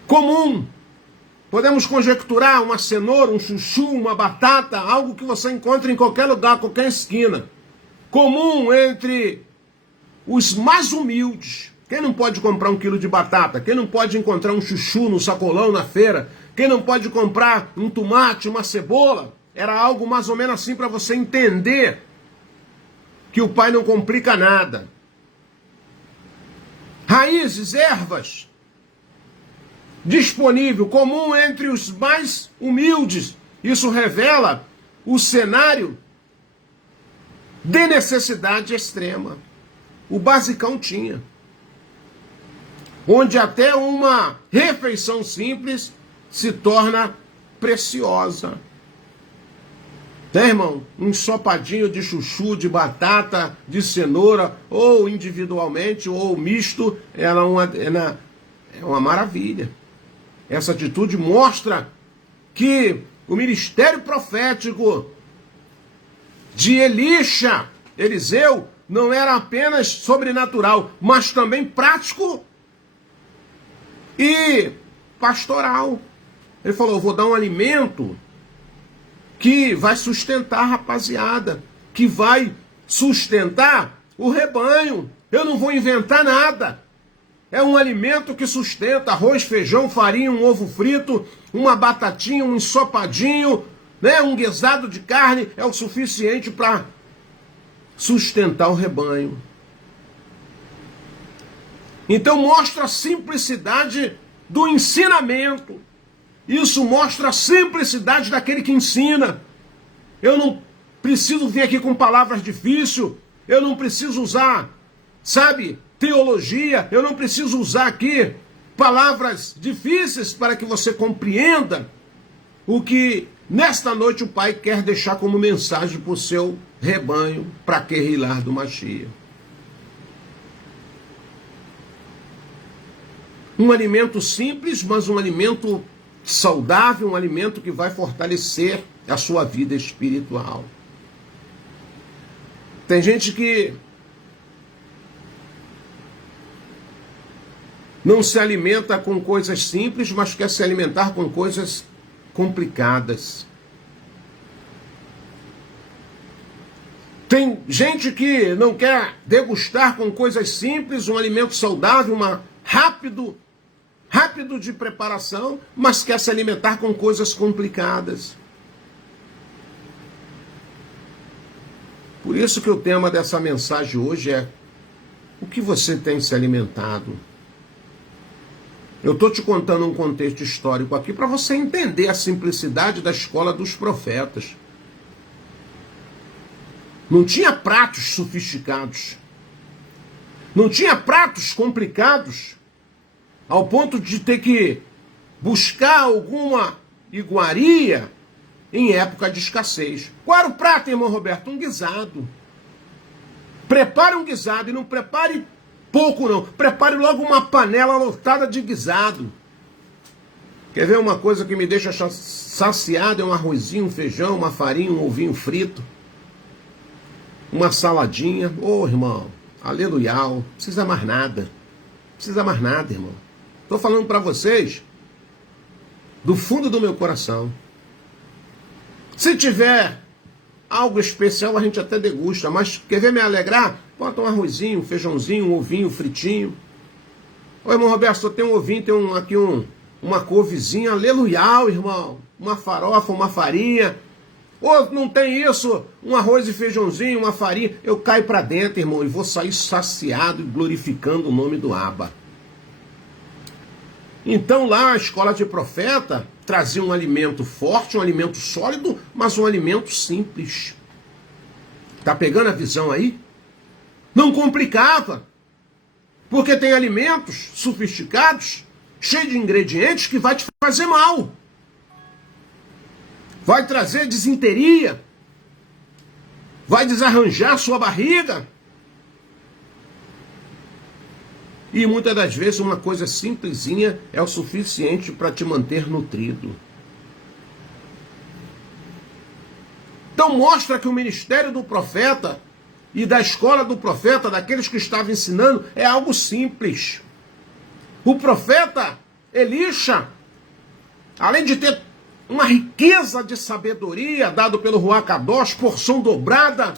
Comum. Podemos conjecturar uma cenoura, um chuchu, uma batata, algo que você encontra em qualquer lugar, qualquer esquina. Comum entre os mais humildes. Quem não pode comprar 1 quilo de batata? Quem não pode encontrar um chuchu no sacolão na feira? Quem não pode comprar um tomate, uma cebola? Era algo mais ou menos assim para você entender que o Pai não complica nada. Raízes, ervas, disponível, comum entre os mais humildes. Isso revela o cenário de necessidade extrema. O basicão tinha. Onde até uma refeição simples se torna preciosa. Tem, irmão? Um ensopadinho de chuchu, de batata, de cenoura, ou individualmente, ou misto, é uma maravilha. Essa atitude mostra que o ministério profético de Eliseu, não era apenas sobrenatural, mas também prático e pastoral. Ele falou, vou dar um alimento que vai sustentar a rapaziada, que vai sustentar o rebanho. Eu não vou inventar nada. É um alimento que sustenta arroz, feijão, farinha, um ovo frito, uma batatinha, um ensopadinho, né? Um guisado de carne é o suficiente para sustentar o rebanho. Então mostra a simplicidade do ensinamento. Isso mostra a simplicidade daquele que ensina. Eu não preciso vir aqui com palavras difíceis, eu não preciso usar, teologia, eu não preciso usar aqui palavras difíceis para que você compreenda o que nesta noite o Pai quer deixar como mensagem para o seu rebanho, para Querrilar do Mashiach. Um alimento simples, mas um alimento saudável, um alimento que vai fortalecer a sua vida espiritual. Tem gente que não se alimenta com coisas simples, mas quer se alimentar com coisas complicadas. Tem gente que não quer degustar com coisas simples um alimento saudável, rápido de preparação, mas quer se alimentar com coisas complicadas. Por isso que o tema dessa mensagem hoje é: o que você tem se alimentado? Eu estou te contando um contexto histórico aqui para você entender a simplicidade da escola dos profetas. Não tinha pratos sofisticados. Não tinha pratos complicados ao ponto de ter que buscar alguma iguaria em época de escassez. Qual era o prato, irmão Roberto? Um guisado. Prepare um guisado e não prepare pouco não. Prepare logo uma panela lotada de guisado. Quer ver uma coisa que me deixa saciado? É um arrozinho, um feijão, uma farinha, um ovinho frito. Uma saladinha. Ô, irmão, aleluia, não precisa mais nada. Não precisa mais nada, irmão. Estou falando para vocês do fundo do meu coração. Se tiver algo especial, a gente até degusta, mas quer ver me alegrar? Bota um arrozinho, um feijãozinho, um ovinho fritinho. Ô, irmão Roberto, só tem um ovinho, tem aqui uma couvezinha, aleluia, irmão. Uma farofa, uma farinha. Ou não tem isso, um arroz e feijãozinho, uma farinha. Eu caio para dentro, irmão, e vou sair saciado e glorificando o nome do Abba. Então lá a escola de profeta trazia um alimento forte, um alimento sólido, mas um alimento simples. Tá pegando a visão aí? Não complicava. Porque tem alimentos sofisticados, cheios de ingredientes que vai te fazer mal. Vai trazer desinteria. Vai desarranjar sua barriga. E muitas das vezes uma coisa simplesinha é o suficiente para te manter nutrido. Então mostra que o ministério do profeta e da escola do profeta, daqueles que estavam ensinando, é algo simples. O profeta Elisha, além de ter uma riqueza de sabedoria dado pelo Ruach Kadosh, porção dobrada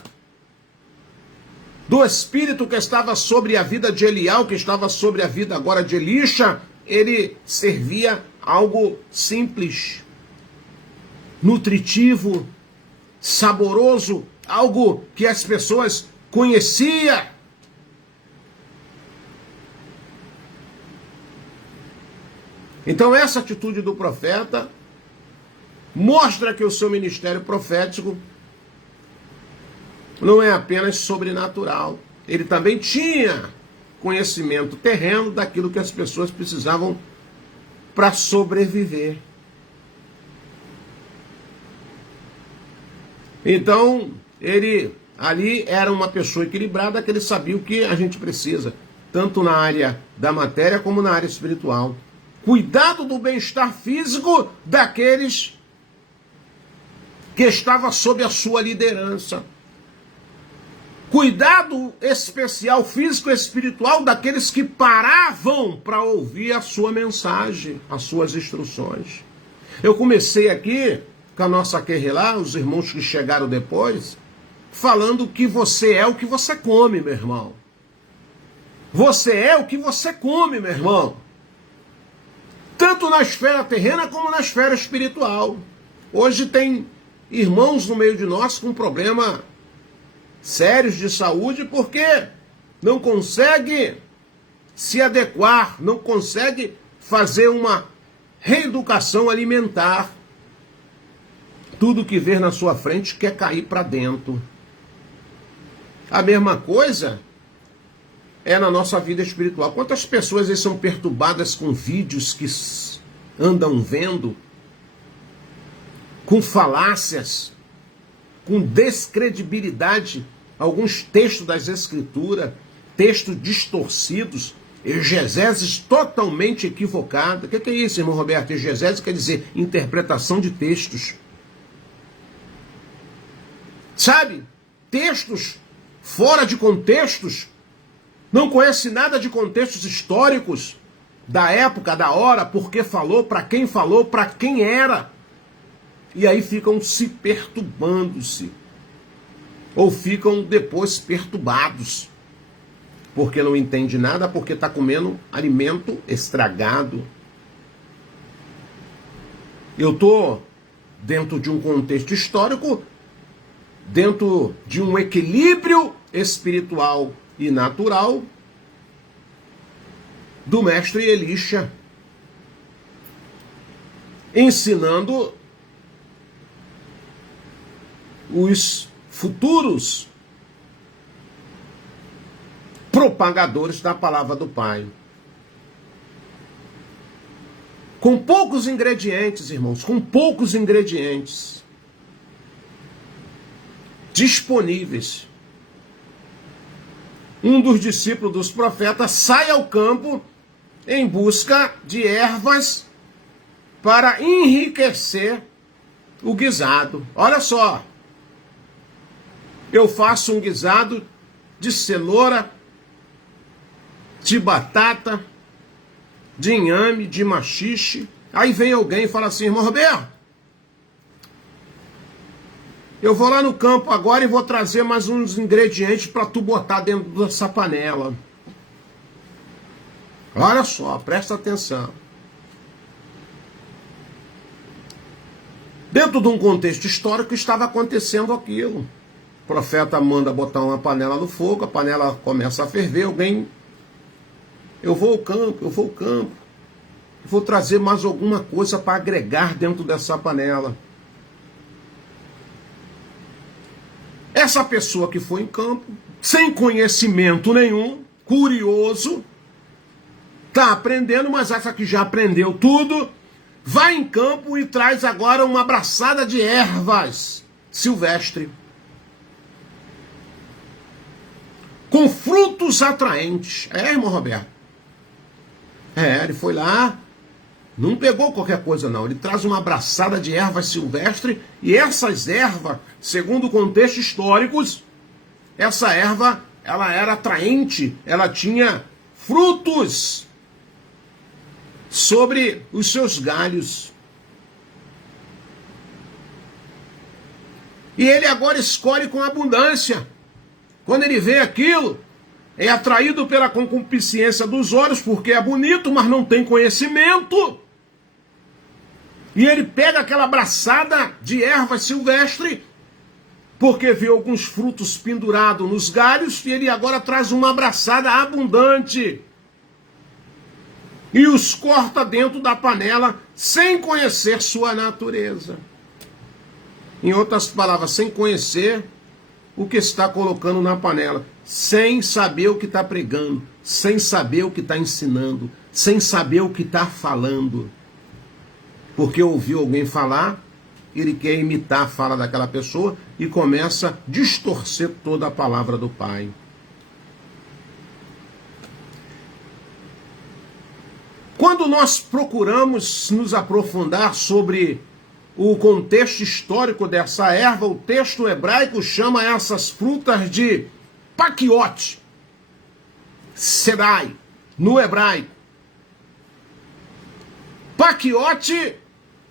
do Espírito que estava sobre a vida de Elial, que estava sobre a vida agora de Elisha, ele servia algo simples, nutritivo, saboroso, algo que as pessoas conheciam. Então essa atitude do profeta mostra que o seu ministério profético não é apenas sobrenatural. Ele também tinha conhecimento terreno daquilo que as pessoas precisavam para sobreviver. Então, ele ali era uma pessoa equilibrada, que ele sabia o que a gente precisa, tanto na área da matéria como na área espiritual. Cuidado do bem-estar físico daqueles que estavam sob a sua liderança. Cuidado especial físico e espiritual daqueles que paravam para ouvir a sua mensagem, as suas instruções. Eu comecei aqui com a nossa Querrilá, os irmãos que chegaram depois, falando que você é o que você come, meu irmão. Você é o que você come, meu irmão. Tanto na esfera terrena como na esfera espiritual. Hoje tem irmãos no meio de nós com problema sérios de saúde porque não consegue se adequar, não consegue fazer uma reeducação alimentar. Tudo que vê na sua frente quer cair para dentro. A mesma coisa é na nossa vida espiritual. Quantas pessoas aí são perturbadas com vídeos que andam vendo, com falácias, com descredibilidade, alguns textos das Escrituras, textos distorcidos, exegeses totalmente equivocadas. O que é isso, irmão Roberto? Exegese quer dizer interpretação de textos. Sabe? Textos fora de contextos. Não conhece nada de contextos históricos, da época, da hora, porque falou, para quem era. E aí ficam se perturbando-se. Ou ficam depois perturbados. Porque não entende nada, porque está comendo alimento estragado. Eu estou dentro de um contexto histórico, dentro de um equilíbrio espiritual e natural do mestre Elisha, ensinando os futuros propagadores da palavra do Pai. Com poucos ingredientes, irmãos, com poucos ingredientes disponíveis. Um dos discípulos dos profetas sai ao campo em busca de ervas para enriquecer o guisado. Olha só, eu faço um guisado de cenoura, de batata, de inhame, de maxixe. Aí vem alguém e fala assim: irmão Roberto, eu vou lá no campo agora e vou trazer mais uns ingredientes para tu botar dentro dessa panela. Olha só, presta atenção. Dentro de um contexto histórico estava acontecendo aquilo. O profeta manda botar uma panela no fogo, a panela começa a ferver, alguém... Eu vou ao campo, vou trazer mais alguma coisa para agregar dentro dessa panela. Essa pessoa que foi em campo, sem conhecimento nenhum, curioso, está aprendendo, mas essa que já aprendeu tudo, vai em campo e traz agora uma abraçada de ervas silvestre, com frutos atraentes. Irmão Roberto? Ele foi lá, não pegou qualquer coisa não, ele traz uma abraçada de ervas silvestre, e essas ervas, segundo contextos históricos, essa erva, ela era atraente, ela tinha frutos sobre os seus galhos. E ele agora escolhe com abundância. Quando ele vê aquilo, é atraído pela concupiscência dos olhos, porque é bonito, mas não tem conhecimento. E ele pega aquela abraçada de erva silvestre, porque vê alguns frutos pendurados nos galhos, e ele agora traz uma abraçada abundante. E os corta dentro da panela, sem conhecer sua natureza. Em outras palavras, sem conhecer o que está colocando na panela, sem saber o que está pregando, sem saber o que está ensinando, sem saber o que está falando. Porque ouviu alguém falar, ele quer imitar a fala daquela pessoa e começa a distorcer toda a palavra do Pai. Quando nós procuramos nos aprofundar sobre o contexto histórico dessa erva, o texto hebraico chama essas frutas de paquiote, sedai, no hebraico. Paquiote,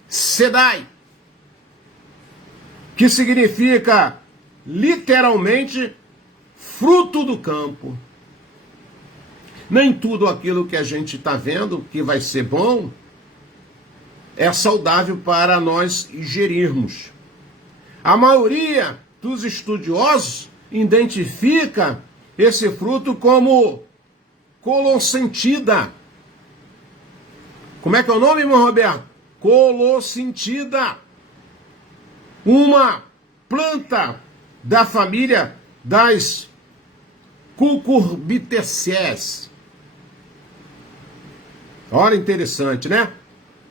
sedai, que significa literalmente fruto do campo. Nem tudo aquilo que a gente está vendo que vai ser bom é saudável para nós ingerirmos. A maioria dos estudiosos identifica esse fruto como colossentida. Como é que é o nome, irmão Roberto? Colossentida. Uma planta da família das cucurbitaceae. Olha, interessante, né?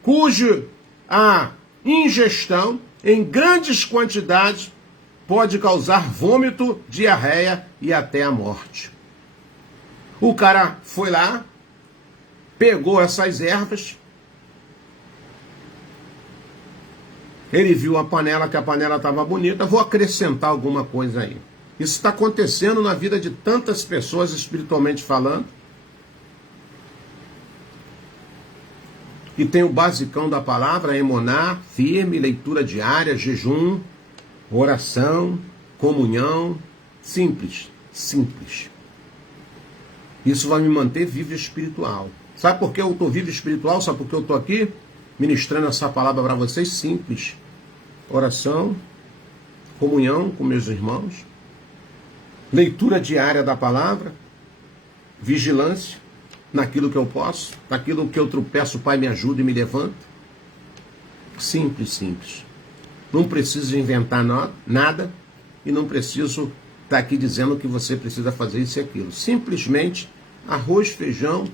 Cuja a ingestão em grandes quantidades pode causar vômito, diarreia e até a morte. O cara foi lá, pegou essas ervas, ele viu a panela, que a panela estava bonita, vou acrescentar alguma coisa aí. Isso está acontecendo na vida de tantas pessoas, espiritualmente falando. E tem o basicão da palavra, emuná, firme, leitura diária, jejum, oração, comunhão, simples, simples. Isso vai me manter vivo espiritual. Sabe por que eu estou vivo espiritual? Sabe por que eu estou aqui ministrando essa palavra para vocês? Simples. Oração, comunhão com meus irmãos, leitura diária da palavra, vigilância naquilo que eu posso, naquilo que eu tropeço, o Pai me ajuda e me levanta. Simples, simples. Não preciso inventar nada e não preciso estar aqui dizendo que você precisa fazer isso e aquilo. Simplesmente arroz, feijão,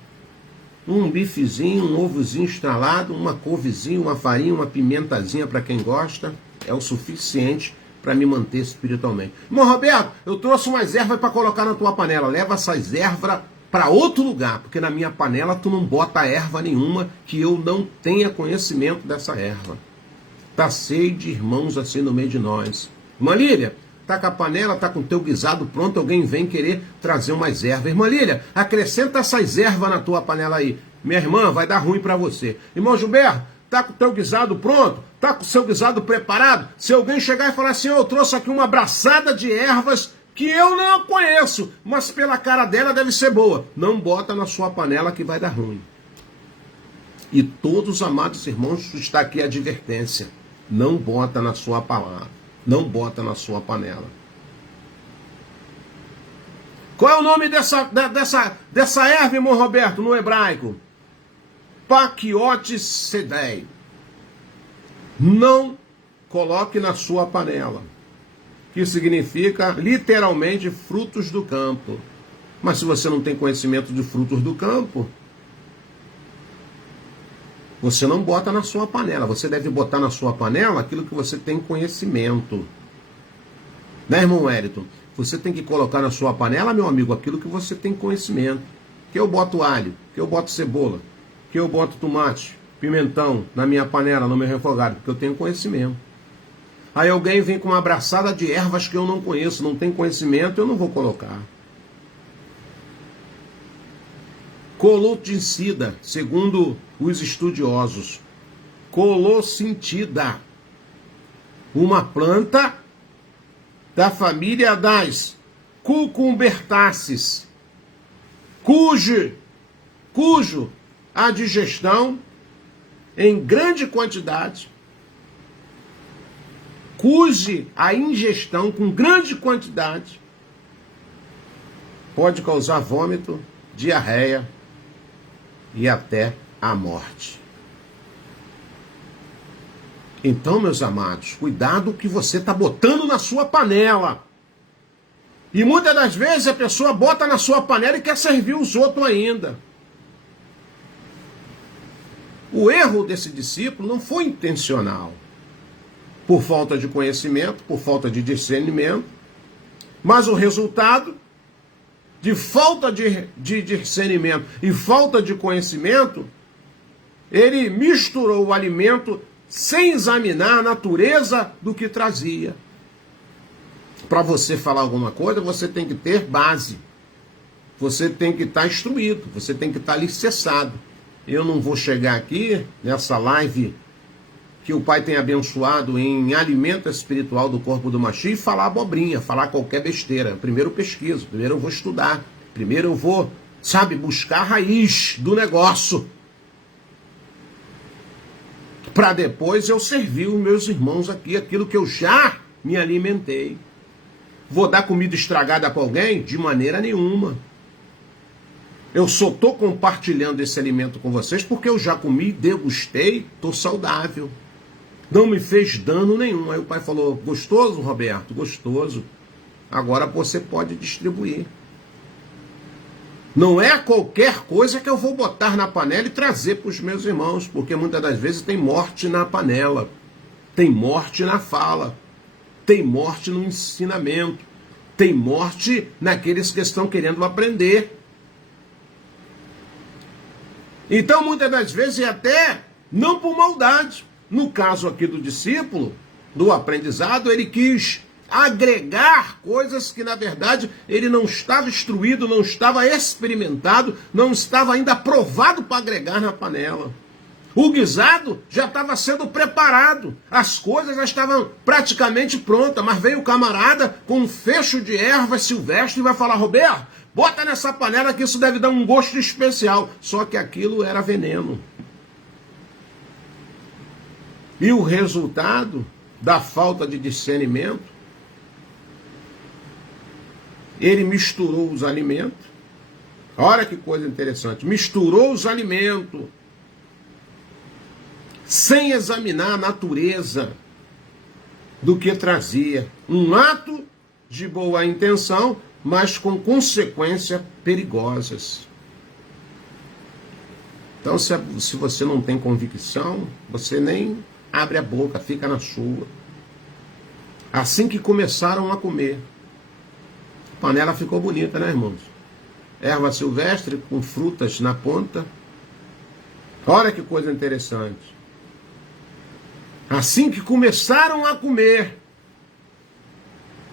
um bifezinho, um ovozinho estralado, uma couvezinha, uma farinha, uma pimentazinha para quem gosta, é o suficiente para me manter espiritualmente. Irmão Roberto, eu trouxe umas ervas para colocar na tua panela. Leva essas ervas para outro lugar, porque na minha panela tu não bota erva nenhuma que eu não tenha conhecimento dessa erva. Tá cheio de irmãos assim no meio de nós. Irmã Lília, tá com a panela, tá com o teu guisado pronto, alguém vem querer trazer umas ervas. Irmã Lília, acrescenta essas ervas na tua panela aí. Minha irmã, vai dar ruim para você. Irmão Gilberto, tá com o teu guisado pronto? Tá com o seu guisado preparado? Se alguém chegar e falar assim, eu trouxe aqui uma abraçada de ervas que eu não conheço, mas pela cara dela deve ser boa. Não bota na sua panela que vai dar ruim. E todos, amados irmãos, está aqui a advertência. Não bota na sua palavra. Não bota na sua panela. Qual é o nome dessa erva, irmão Roberto, no hebraico? Paquiote sedei. Não coloque na sua panela. que significa literalmente frutos do campo. Mas se você não tem conhecimento de frutos do campo, você não bota na sua panela. Você deve botar na sua panela aquilo que você tem conhecimento. Né, irmão Wellington? Você tem que colocar na sua panela, meu amigo, aquilo que você tem conhecimento. Que eu boto alho, que eu boto cebola, que eu boto tomate, pimentão na minha panela, no meu refogado, porque eu tenho conhecimento. Aí alguém vem com uma abraçada de ervas que eu não conheço, não tem conhecimento, eu não vou colocar. Coloticida, segundo os estudiosos. Colocintida. Uma planta da família das cucumbertáceas, cujo a digestão em grande quantidade, a ingestão com grande quantidade pode causar vômito, diarreia e até a morte. Então, meus amados, cuidado o que você está botando na sua panela. E muitas das vezes a pessoa bota na sua panela e quer servir os outros ainda. O erro desse discípulo não foi intencional. Por falta de conhecimento, por falta de discernimento. Mas o resultado de falta de discernimento e falta de conhecimento, ele misturou o alimento sem examinar a natureza do que trazia. Para você falar alguma coisa, você tem que ter base. Você tem que estar instruído, você tem que estar alicerçado. Eu não vou chegar aqui, nessa live que o Pai tem abençoado em alimento espiritual do corpo do Mashiach, e falar abobrinha, falar qualquer besteira. Primeiro eu pesquiso, primeiro eu vou estudar, primeiro eu vou, buscar a raiz do negócio. Para depois eu servir os meus irmãos aqui, aquilo que eu já me alimentei. Vou dar comida estragada para alguém? De maneira nenhuma. Eu só estou compartilhando esse alimento com vocês porque eu já comi, degustei, estou saudável. Não me fez dano nenhum. Aí o pai falou, gostoso, Roberto? Gostoso. Agora você pode distribuir. Não é qualquer coisa que eu vou botar na panela e trazer para os meus irmãos, porque muitas das vezes tem morte na panela, tem morte na fala, tem morte no ensinamento, tem morte naqueles que estão querendo aprender. Então, muitas das vezes, é até não por maldade. No caso aqui do discípulo, do aprendizado, ele quis agregar coisas que, na verdade, ele não estava instruído, não estava experimentado, não estava ainda aprovado para agregar na panela. O guisado já estava sendo preparado, as coisas já estavam praticamente prontas, mas veio o camarada com um fecho de ervas silvestres e vai falar, Roberto, bota nessa panela que isso deve dar um gosto especial. Só que aquilo era veneno. E o resultado da falta de discernimento, ele misturou os alimentos. Olha que coisa interessante. Misturou os alimentos sem examinar a natureza do que trazia. Um ato de boa intenção, mas com consequências perigosas. Então, se você não tem convicção, você nem abre a boca, fica na sua. Assim que começaram a comer, a panela ficou bonita, né, irmãos? Erva silvestre com frutas na ponta. Olha que coisa interessante. Assim que começaram a comer,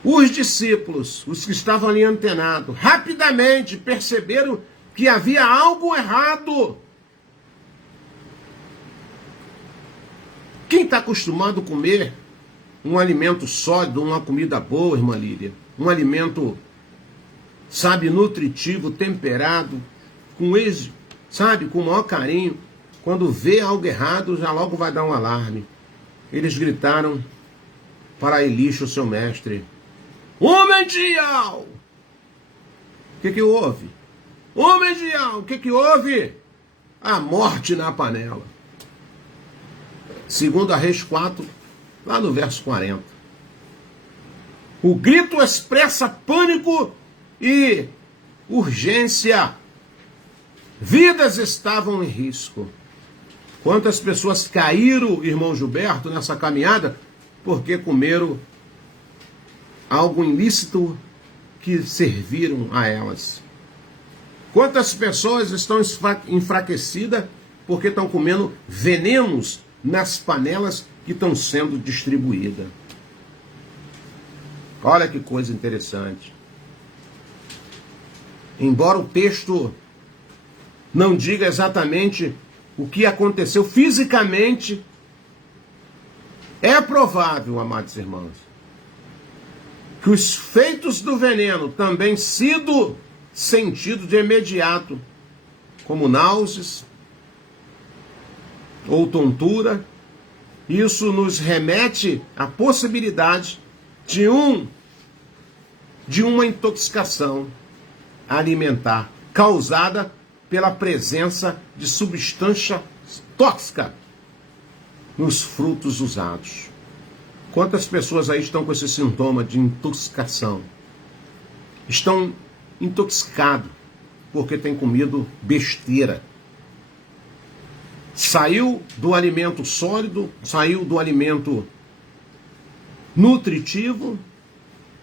os discípulos, os que estavam ali antenados, rapidamente perceberam que havia algo errado. Quem está acostumado a comer um alimento sólido, uma comida boa, irmã Lília, um alimento, nutritivo, temperado, com com o maior carinho, quando vê algo errado, já logo vai dar um alarme. Eles gritaram para Elisha, o seu mestre, homem de Ial! O que houve? Homem de Ial, o que houve? A morte na panela. Segundo a Reis 4, lá no verso 40. O grito expressa pânico e urgência. Vidas estavam em risco. Quantas pessoas caíram, irmão Gilberto, nessa caminhada, porque comeram algo ilícito que serviram a elas? Quantas pessoas estão enfraquecidas porque estão comendo venenos nas panelas que estão sendo distribuídas? Olha que coisa interessante. Embora o texto não diga exatamente o que aconteceu fisicamente, é provável, amados irmãos, que os feitos do veneno também sido sentidos de imediato, como náuseas ou tontura. Isso nos remete à possibilidade de uma intoxicação alimentar causada pela presença de substância tóxica nos frutos usados. Quantas pessoas aí estão com esse sintoma de intoxicação? Estão intoxicados porque têm comido besteira. Saiu do alimento sólido, saiu do alimento nutritivo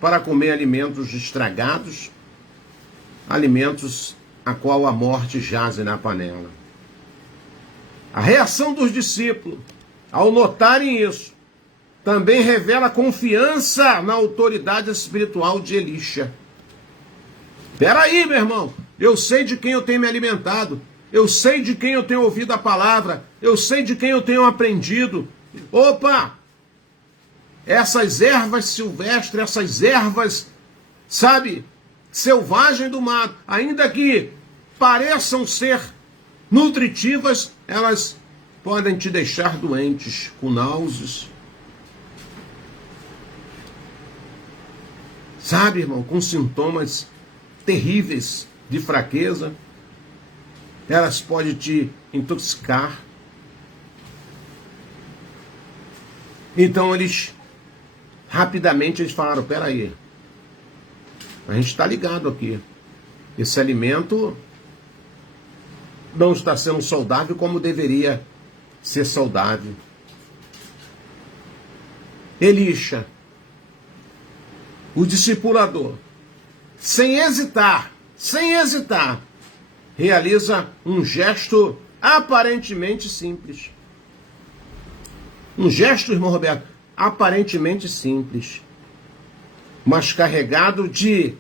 para comer alimentos estragados, alimentos a qual a morte jaze na panela. A reação dos discípulos, ao notarem isso, também revela confiança na autoridade espiritual de Elisha. Peraí, meu irmão, eu sei de quem eu tenho me alimentado, eu sei de quem eu tenho ouvido a palavra, eu sei de quem eu tenho aprendido. Opa! Essas ervas silvestres, essas ervas, sabe, selvagem do mato, ainda que pareçam ser nutritivas, elas podem te deixar doentes, com náuseas. Sabe, irmão, com sintomas terríveis de fraqueza. Elas podem te intoxicar. Então rapidamente eles falaram, peraí, a gente está ligado aqui. Esse alimento não está sendo saudável como deveria ser saudável. Elisha, o discipulador, sem hesitar, realiza um gesto aparentemente simples. Um gesto, irmão Roberto, aparentemente simples, mas carregado de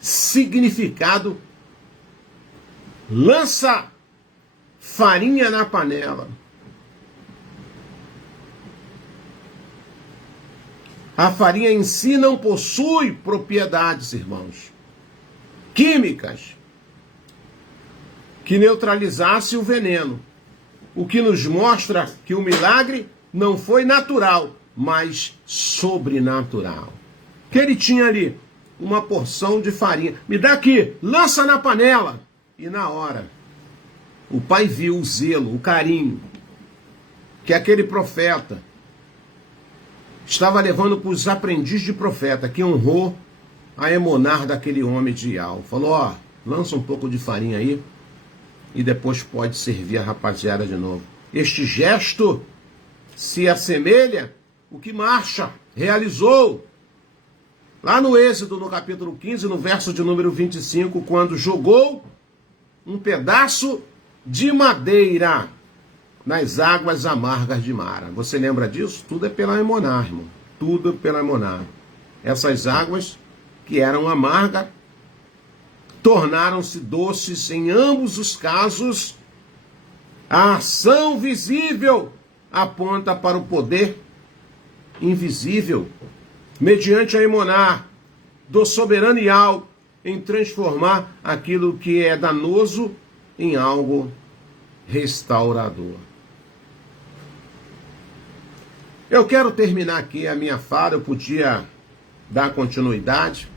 significado. Lança farinha na panela. A farinha em si não possui propriedades, irmãos, químicas que neutralizasse o veneno. O que nos mostra que o milagre não foi natural, mas sobrenatural. Que ele tinha ali uma porção de farinha. Me dá aqui, lança na panela. E na hora, o pai viu o zelo, o carinho que aquele profeta estava levando para os aprendizes de profeta, que honrou a emonar daquele homem de Ial. Falou, ó, lança um pouco de farinha aí e depois pode servir a rapaziada de novo. Este gesto se assemelha o que Marcha realizou lá no Êxodo, no capítulo 15, no verso de número 25, quando jogou um pedaço de madeira nas águas amargas de Mara. Você lembra disso? Tudo é pela Emoná, irmão. Tudo pela Emoná. Essas águas que eram amargas tornaram-se doces em ambos os casos. A ação visível aponta para o poder invisível, mediante a Emoná do soberano Ial, em transformar aquilo que é danoso em algo restaurador. Eu quero terminar aqui a minha fala. Eu podia dar continuidade,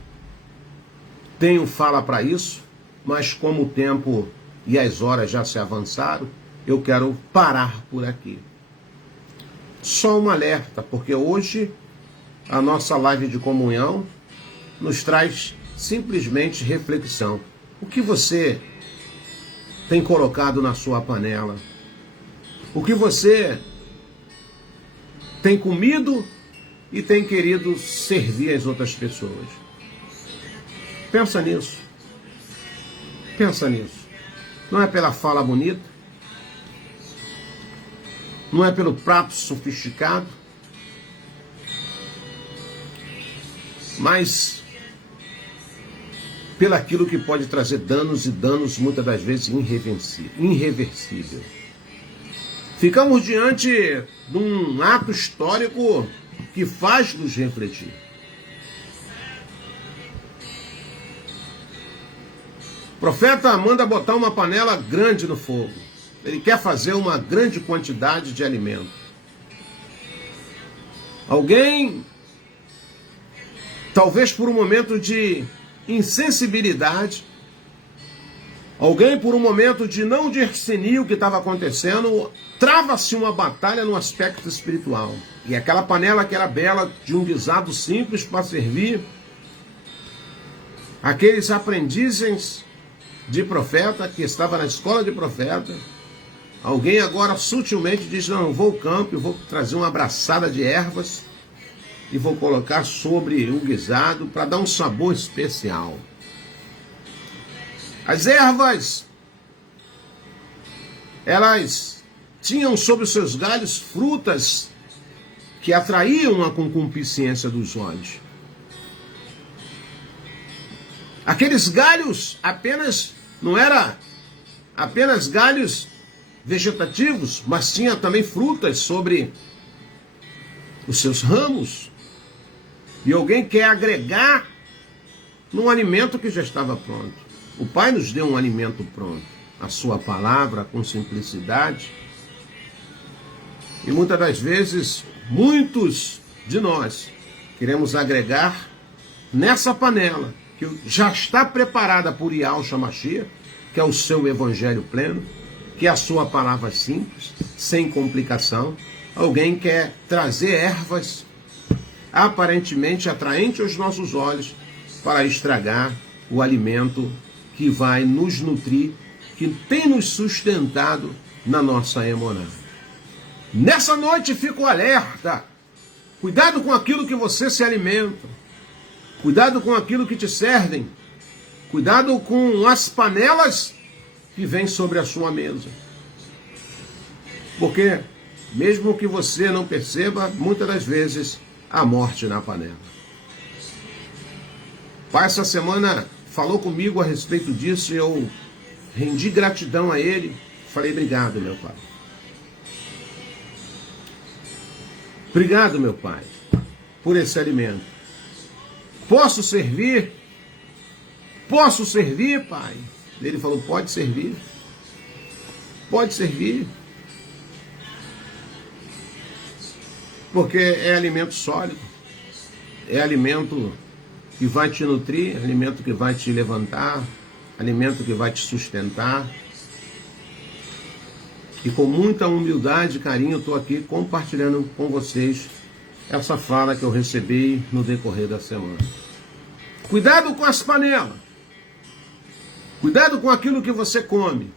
tenho fala para isso, mas como o tempo e as horas já se avançaram, eu quero parar por aqui. Só um alerta, porque hoje a nossa live de comunhão nos traz simplesmente reflexão. O que você tem colocado na sua panela? O que você tem comido e tem querido servir as outras pessoas? Pensa nisso. Pensa nisso. Não é pela fala bonita, não é pelo prato sofisticado, mas pelaquilo que pode trazer danos, e danos muitas das vezes irreversível. Ficamos diante de um ato histórico que faz nos refletir. O profeta manda botar uma panela grande no fogo. Ele quer fazer uma grande quantidade de alimento. Alguém, talvez por um momento de insensibilidade, alguém por um momento de não discernir o que estava acontecendo, trava-se uma batalha no aspecto espiritual. E aquela panela que era bela, de um guisado simples para servir aqueles aprendizes de profeta que estava na escola de profeta, alguém agora sutilmente diz: não, eu vou ao campo, eu vou trazer uma abraçada de ervas e vou colocar sobre o guisado para dar um sabor especial. As ervas, elas tinham sobre os seus galhos frutas que atraíam a concupiscência dos olhos. Aqueles galhos não era apenas galhos vegetativos, mas tinha também frutas sobre os seus ramos. E alguém quer agregar num alimento que já estava pronto. O Pai nos deu um alimento pronto, a sua palavra com simplicidade. E muitas das vezes, muitos de nós queremos agregar nessa panela que já está preparada por Yahshua Mashiach, que é o seu evangelho pleno, que é a sua palavra simples, sem complicação. Alguém quer trazer ervas aparentemente atraentes aos nossos olhos para estragar o alimento que vai nos nutrir, que tem nos sustentado na nossa emuná. Nessa noite fico alerta. Cuidado com aquilo que você se alimenta. Cuidado com aquilo que te servem. Cuidado com as panelas que vêm sobre a sua mesa. Porque, mesmo que você não perceba, muitas das vezes, há morte na panela. O Pai, essa semana, falou comigo a respeito disso e eu rendi gratidão a Ele. Falei: obrigado, meu Pai. Obrigado, meu Pai, por esse alimento. Posso servir? Posso servir, Pai? Ele falou: pode servir. Pode servir. Porque é alimento sólido. É alimento que vai te nutrir, alimento que vai te levantar, alimento que vai te sustentar. E com muita humildade e carinho, estou aqui compartilhando com vocês essa fala que eu recebi no decorrer da semana. Cuidado com as panelas. Cuidado com aquilo que você come.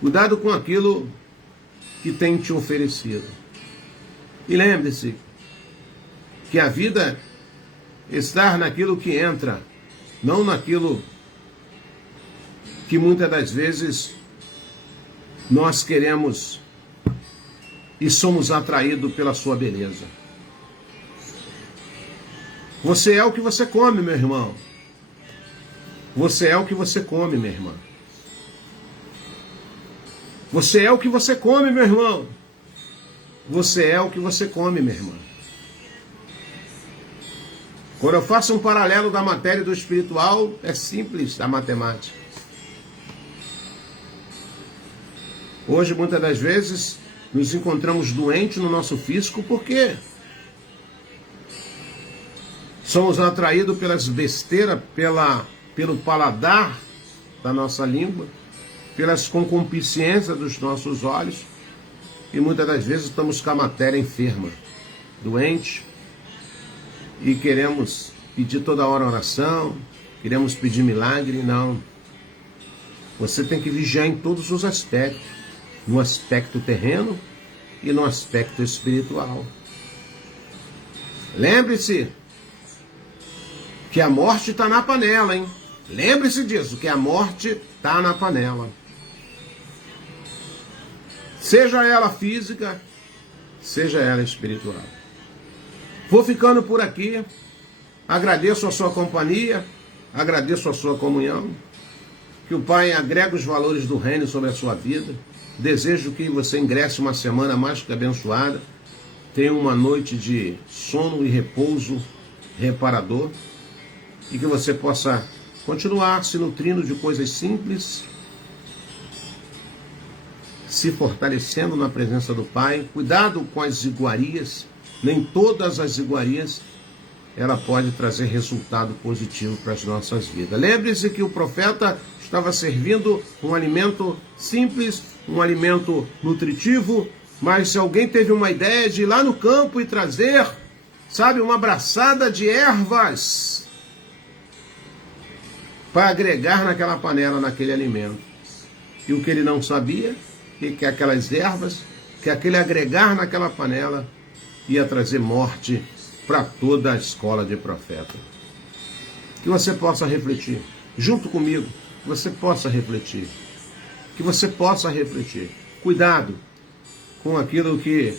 Cuidado com aquilo que tem te oferecido. E lembre-se que a vida está naquilo que entra, não naquilo que muitas das vezes nós queremos e somos atraídos pela sua beleza. Você é o que você come, meu irmão. Você é o que você come, minha irmã. Você é o que você come, meu irmão. Você é o que você come, minha irmã. Quando eu faço um paralelo da matéria e do espiritual, é simples a matemática. Hoje, muitas das vezes, nos encontramos doentes no nosso físico porque somos atraídos pelas besteiras, pelo paladar da nossa língua, pelas concupiscências dos nossos olhos, e muitas das vezes estamos com a matéria enferma, doente, e queremos pedir toda hora oração, queremos pedir milagre. Não. Você tem que vigiar em todos os aspectos, no aspecto terreno e no aspecto espiritual. Lembre-se que a morte está na panela, hein? Lembre-se disso, que a morte está na panela. Seja ela física, seja ela espiritual. Vou ficando por aqui. Agradeço a sua companhia, agradeço a sua comunhão. Que o Pai agregue os valores do reino sobre a sua vida. Desejo que você ingresse uma semana mais que abençoada. Tenha uma noite de sono e repouso reparador. E que você possa continuar se nutrindo de coisas simples, se fortalecendo na presença do Pai. Cuidado com as iguarias. Nem todas as iguarias ela pode trazer resultado positivo para as nossas vidas. Lembre-se que o profeta estava servindo um alimento simples, um alimento nutritivo, mas se alguém teve uma ideia de ir lá no campo e trazer, sabe, uma braçada de ervas para agregar naquela panela, naquele alimento. E o que ele não sabia, que aquelas ervas, que aquele agregar naquela panela ia trazer morte para toda a escola de profeta. Que você possa refletir, junto comigo, que você possa refletir. Que você possa refletir. Cuidado com aquilo que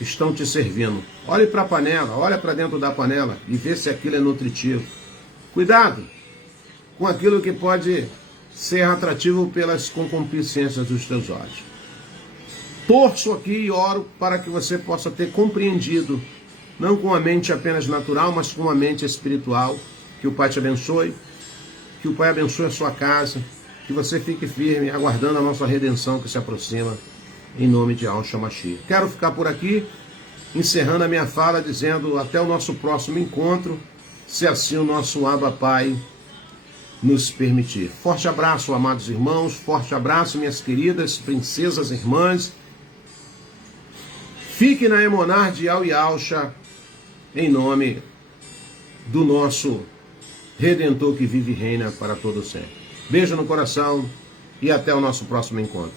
estão te servindo. Olhe para a panela, olha para dentro da panela e vê se aquilo é nutritivo. Cuidado com aquilo que pode ser atrativo pelas concupiscências dos teus olhos. Torço aqui e oro para que você possa ter compreendido, não com a mente apenas natural, mas com a mente espiritual. Que o Pai te abençoe, que o Pai abençoe a sua casa, que você fique firme, aguardando a nossa redenção que se aproxima, em nome de Yahshua Mashiach. Quero ficar por aqui, encerrando a minha fala, dizendo até o nosso próximo encontro, se assim o nosso Abba Pai nos permitir. Forte abraço, amados irmãos, forte abraço, minhas queridas princesas irmãs. Fique na Emonar de Yahshua, em nome do nosso Redentor que vive e reina para todo sempre. Beijo no coração e até o nosso próximo encontro.